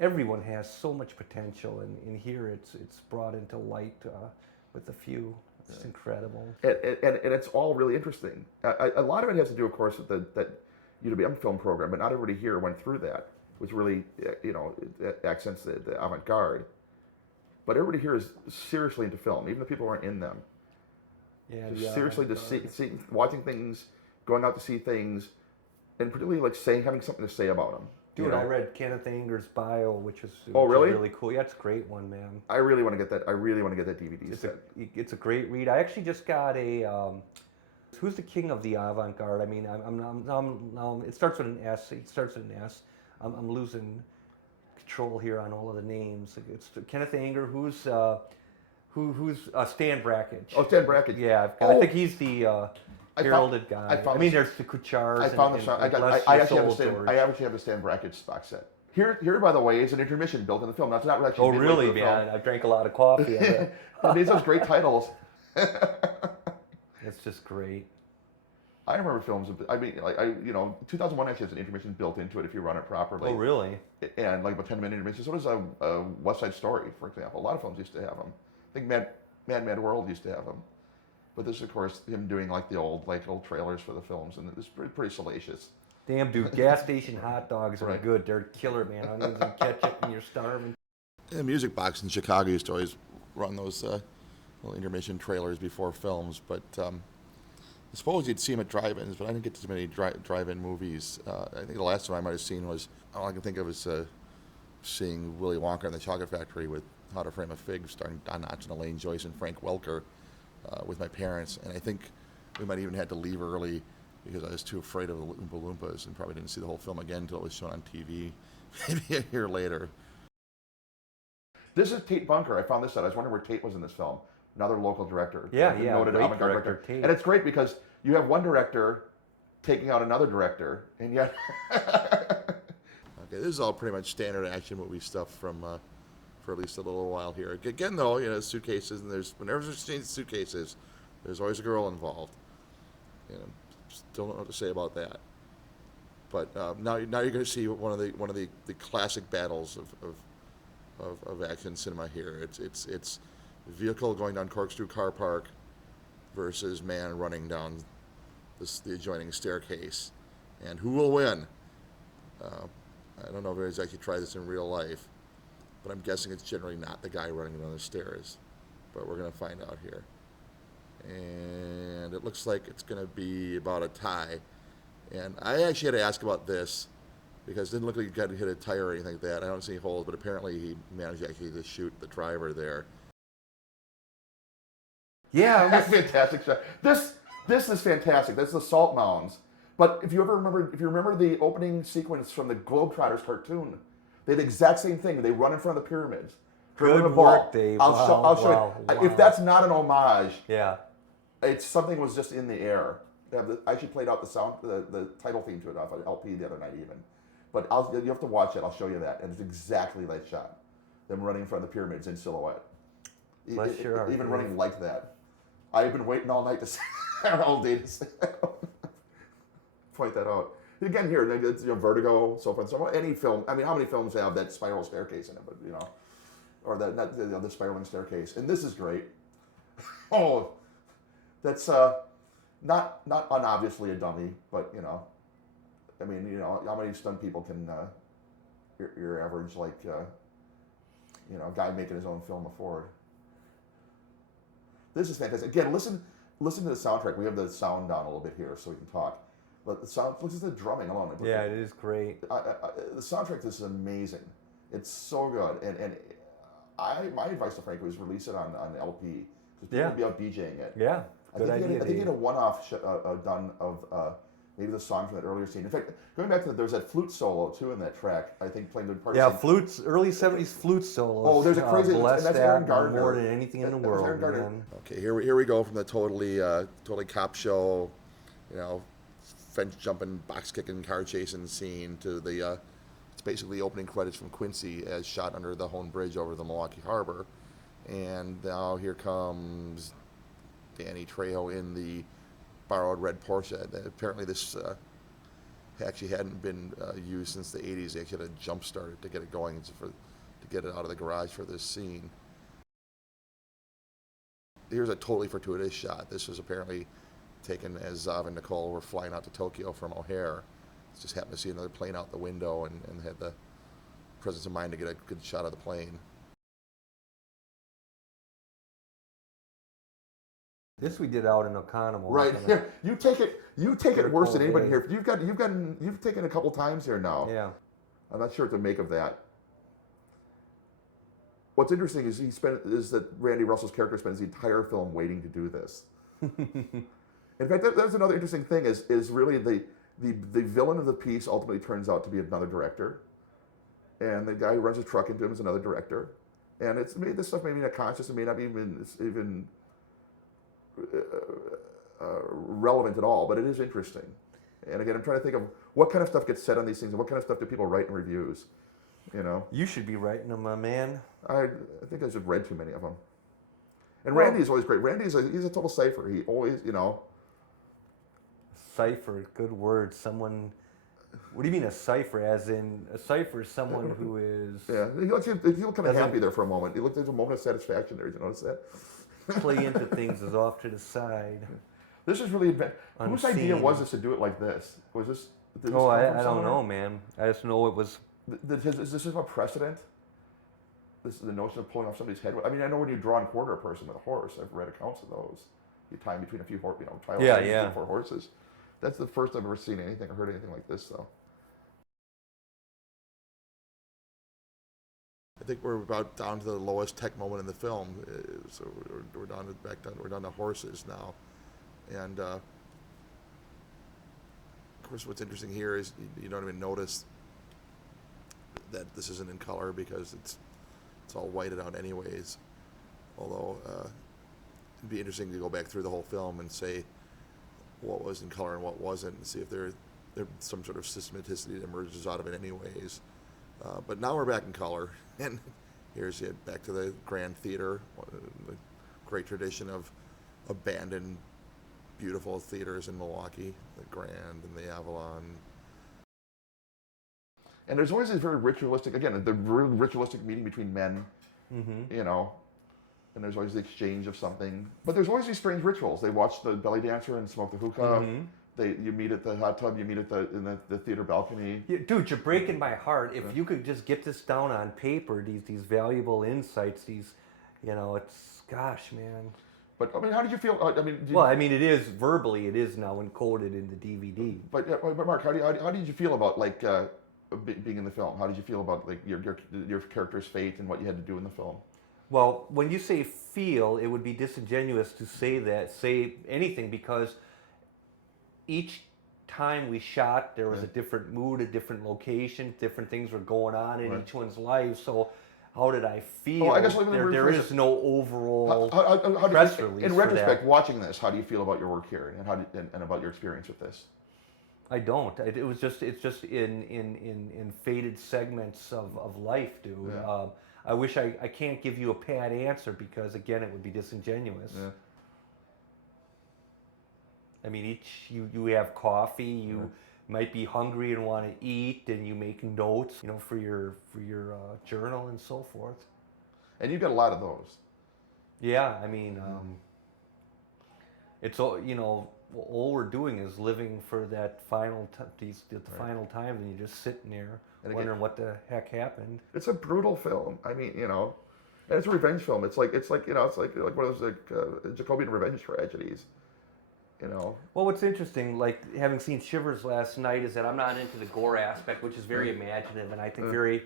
everyone has so much potential, and here it's brought into light with a few. It's incredible. And it's all really interesting. A lot of it has to do, of course, with that UWM film program, but not everybody here went through that, which really, accents the avant-garde. But everybody here is seriously into film, even the people who aren't in them. Yeah, Seriously, just watching things, going out to see things, and particularly like having something to say about them. Dude, I read Kenneth Anger's bio, which was really? really cool. Yeah, it's a great one, man. I really want to get that. I really want to get that DVD set. It's a great read. I actually just got a. Who's the king of the avant-garde? I mean, it starts with an S. It starts with an S. I'm losing control here on all of the names. It's Kenneth Anger. Who's Stan Brakhage? Oh, Stan Brakhage. Yeah, I think he's the heralded guy. There's the Kuchar's. I actually have a Stan Brakhage box set. Here, by the way, is an intermission built in the film. That's not actually. Oh, really, man? I drank a lot of coffee. These are great titles. It's just great. I remember films. 2001 actually has an intermission built into it if you run it properly. Oh, really? And like about 10-minute intermission. So does a West Side Story, for example. A lot of films used to have them. I think Mad World used to have them. But this, of course, him doing like the old trailers for the films, and it's pretty salacious. Damn, dude, gas station hot dogs are good. They're killer, man. Onions and ketchup, and you're starving. The Music Box in Chicago used to always run those little intermission trailers before films, but I suppose you'd see them at drive-ins, but I didn't get to too many drive-in movies. I think the last one I might have seen was, all I can think of is seeing Willy Wonka and the Chocolate Factory with How to Frame a Fig, starring Don Knotts and Elaine Joyce and Frank Welker, with my parents. And I think we might even had to leave early because I was too afraid of the Oompa Loompas and probably didn't see the whole film again until it was shown on TV maybe a year later. This is Tate Bunker. I found this out. I was wondering where Tate was in this film. Another local director. Noted great avant-garde director, Tate. And it's great because you have one director taking out another director, and yet... Okay, this is all pretty much standard action movie stuff from for at least a little while here. Again, though, suitcases, and whenever there's suitcases, there's always a girl involved. Still don't know what to say about that. But now you're going to see one of the classic battles of action cinema here. It's vehicle going down corkscrew car park versus man running down the adjoining staircase, and who will win? I don't know if anybody's actually tried this in real life, but I'm guessing it's generally not the guy running down the stairs. But we're going to find out here. And it looks like it's going to be about a tie. And I actually had to ask about this because it didn't look like he got to hit a tire or anything like that. I don't see any holes, but apparently he managed actually to shoot the driver there. Yeah, that's fantastic shot. This is fantastic. This is the salt mounds. But if you remember the opening sequence from the Globetrotters cartoon, they had the exact same thing. They run in front of the pyramids. Good work, Dave. I'll show you. Wow. If that's not an homage, yeah, it's something was just in the air. I actually played out the title theme to it off an LP the other night even. But you have to watch it. I'll show you that, and it's exactly that shot. Them running in front of the pyramids in silhouette. Even running like that. I've been waiting all night to see all day to see point that out. Again, here, it's, Vertigo, so forth and so on. Any film, I mean, how many films have that spiral staircase in it? But or the spiraling staircase, and this is great. Oh, that's not unobviously a dummy, but I mean, how many stunt people can your average guy making his own film afford? This is fantastic. Again, listen to the soundtrack. We have the sound down a little bit here so we can talk. But the sound, listen to the drumming alone. Yeah, it is great. The soundtrack, this is amazing. It's so good. And my advice to Frank was release it on LP because people Yeah. would be out DJing it. Yeah, good I idea. think he Dave. had a one-off done of maybe the song from that earlier scene. In fact, going back to there was that flute solo too in that track. I think playing the part. Yeah, of flutes, early '70s flute solos. Oh, there's a crazy- and blessed that's that Aaron Gardner. more than anything in the That was world. Aaron Gardner. Man. Okay, here we go from the totally cop show, fence jumping, box kicking, car chasing scene to the it's basically opening credits from Quincy as shot under the Hone Bridge over the Milwaukee Harbor, and now here comes Danny Trejo in the borrowed red Porsche. Apparently this actually hadn't been used since the 80s. They actually had a jump started to get it going to get it out of the garage for this scene. Here's a totally fortuitous shot. This was apparently taken as Zav and Nicole were flying out to Tokyo from O'Hare. Just happened to see another plane out the window and had the presence of mind to get a good shot of the plane. This we did out in Oconomo. Right here, you take it worse than anybody day. here. You've taken a couple times here now. Yeah. I'm not sure what to make of that. What's interesting is that Randy Russell's character spends the entire film waiting to do this. In fact, that's another interesting thing is really the villain of the piece ultimately turns out to be another director, and the guy who runs his truck into him is another director, and it's made this stuff maybe not conscious and may not be even relevant at all, but it is interesting. And again, I'm trying to think of what kind of stuff gets said on these things and what kind of stuff do people write in reviews. You should be writing them, my man. I think I just read too many of them. And Well- Randy is always great. He's a total cipher. He always, Cipher, good word. Someone. What do you mean a cipher? As in a cipher is someone who is yeah. He looked kind of Doesn't- happy there for a moment. There's a moment of satisfaction there. Did you notice that? play into things is off to the side. This is really whose idea Unseen. was this to do it like this? Was this? Did this Oh, come I from don't somewhere? know, man. I just know it was. Is this a precedent? This is the notion of pulling off somebody's head. I mean, I know when you draw and quarter a person with a horse. I've read accounts of those. You tie in between a few trials Yeah, between yeah. 4 horses. That's the first I've ever seen anything or heard anything like this, though. I think we're about down to the lowest tech moment in the film, so we're down to horses now, and of course, what's interesting here is you don't even notice that this isn't in color because it's all whited out anyways. Although it'd be interesting to go back through the whole film and say what was in color and what wasn't, and see if there's some sort of systematicity that emerges out of it anyways. But now we're back in color, and here's it back to the Grand Theater, the great tradition of abandoned, beautiful theaters in Milwaukee, the Grand and the Avalon. And there's always this very ritualistic, again, the really ritualistic meeting between men, and there's always the exchange of something. But there's always these strange rituals. They watch the belly dancer and smoke the hookah. You meet at the hot tub, you meet in the theater balcony. Yeah, dude, you're breaking my heart. If you could just get this down on paper, these valuable insights, it's, gosh, man. But, I mean, how did you feel? Well, I mean, it is verbally, it is now encoded in the DVD. But Mark, how did you feel about, being in the film? How did you feel about, your character's fate and what you had to do in the film? Well, when you say feel, it would be disingenuous to say anything, because each time we shot, there was a different mood, a different location, different things were going on in each one's life. So how did I feel? I guess let me there rephrase is no overall how press did, release in for retrospect, that. watching this, how do you feel about your work here, and about your experience with this? I don't. It's just in faded segments of life, dude. Yeah. I wish I can't give you a pat answer because, again, it would be disingenuous. Yeah. I mean, you have coffee, you might be hungry and want to eat, and you make notes, for your journal and so forth. And you've got a lot of those. Yeah, I mean, it's all all we're doing is living for that final final time, and you're just sitting there And wondering what the heck happened. It's a brutal film. I mean, and it's a revenge film. It's like one of those Jacobean revenge tragedies. Well, what's interesting, having seen Shivers last night, is that I'm not into the gore aspect, which is very imaginative and I think very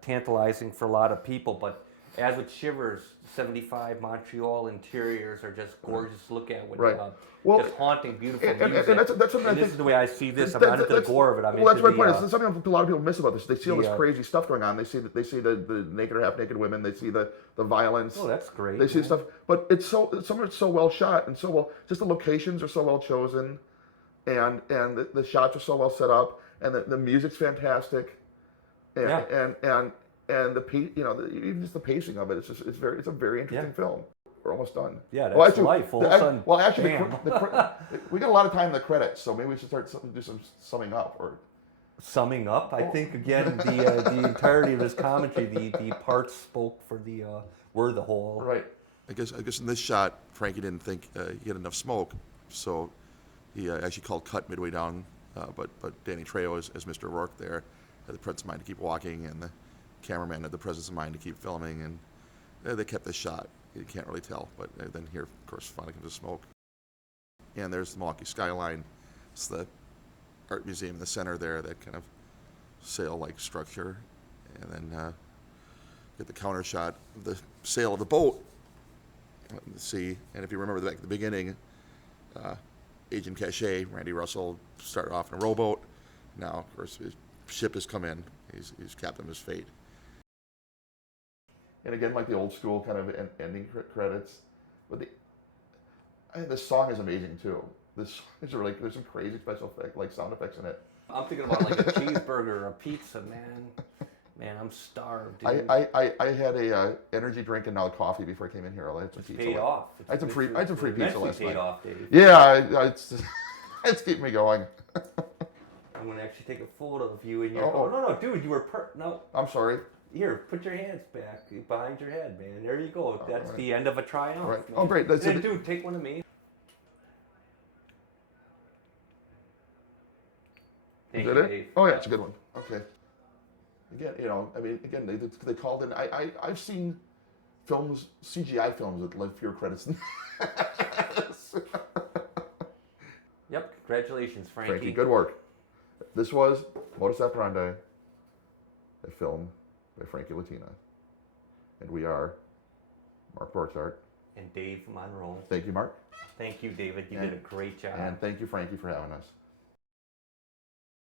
tantalizing for a lot of people. But as with Shivers, 75 Montreal interiors are just gorgeous to look at with Right. Well, just haunting, beautiful and music. that's something I and this think- is the way I see this. I'm That- not into the that's- gore of it. I'm well, that's into my point. the, It's something a lot of people miss about this. They see all this the, crazy stuff going on. They see the naked or half naked women. They see the violence. oh, that's great. They see man. stuff, but some of it's so well shot and so well. Just the locations are so well chosen, and the shots are so well set up, and the music's fantastic, and Yeah. and even just the pacing of it. It's a very interesting film. We're almost done. Yeah, that's life. All of a sudden, well, actually, bam. we got a lot of time in the credits, so maybe we should do some summing up or. Summing up, I think again the entirety of this commentary, the parts spoke for the were the whole. Right. I guess in this shot, Frankie didn't think he had enough smoke, so he actually called cut midway down. But Danny Trejo as Mr. Rourke there had the presence of mind to keep walking, and the cameraman had the presence of mind to keep filming, and they kept the shot. You can't really tell, but then here, of course, finally comes the smoke. And there's the Milwaukee skyline. It's the art museum in the center there, that kind of sail-like structure. And then get the counter shot of the sail of the boat. See, and if you remember back at the beginning, Agent Cachet, Randy Russell, started off in a rowboat. Now, of course, his ship has come in. He's captain of his fate. And again, like the old school kind of ending credits, but this song is amazing too. This is really, there's some crazy special effect, like sound effects in it. I'm thinking about like a cheeseburger or a pizza, man. Man, I'm starved, dude. I had a energy drink and now coffee before I came in here. I had some pizza. Paid off. I had some free pizza last paid night. off, Dave. Yeah, it's keeping me going. I'm gonna actually take a photo of you and your. Oh. Oh no, dude, you were no. I'm sorry. Here, put your hands back behind your head, man. There you go. That's right. the end of a triumph. Right. Man. Oh, great. That's Then, it. dude, take one of me. Thank Is you, that Dave. it? Oh yeah, it's a good one. Okay. Again, I mean, again, they called in. I've seen films, CGI films that left fewer credits than this. Yep. Congratulations, Frankie. Frankie, good work. This was Modus Operandi, a film by Frankie Latina. And we are Mark Borchardt. And Dave Monroe. Thank you, Mark. Thank you, David. You did a great job. And thank you, Frankie, for having us.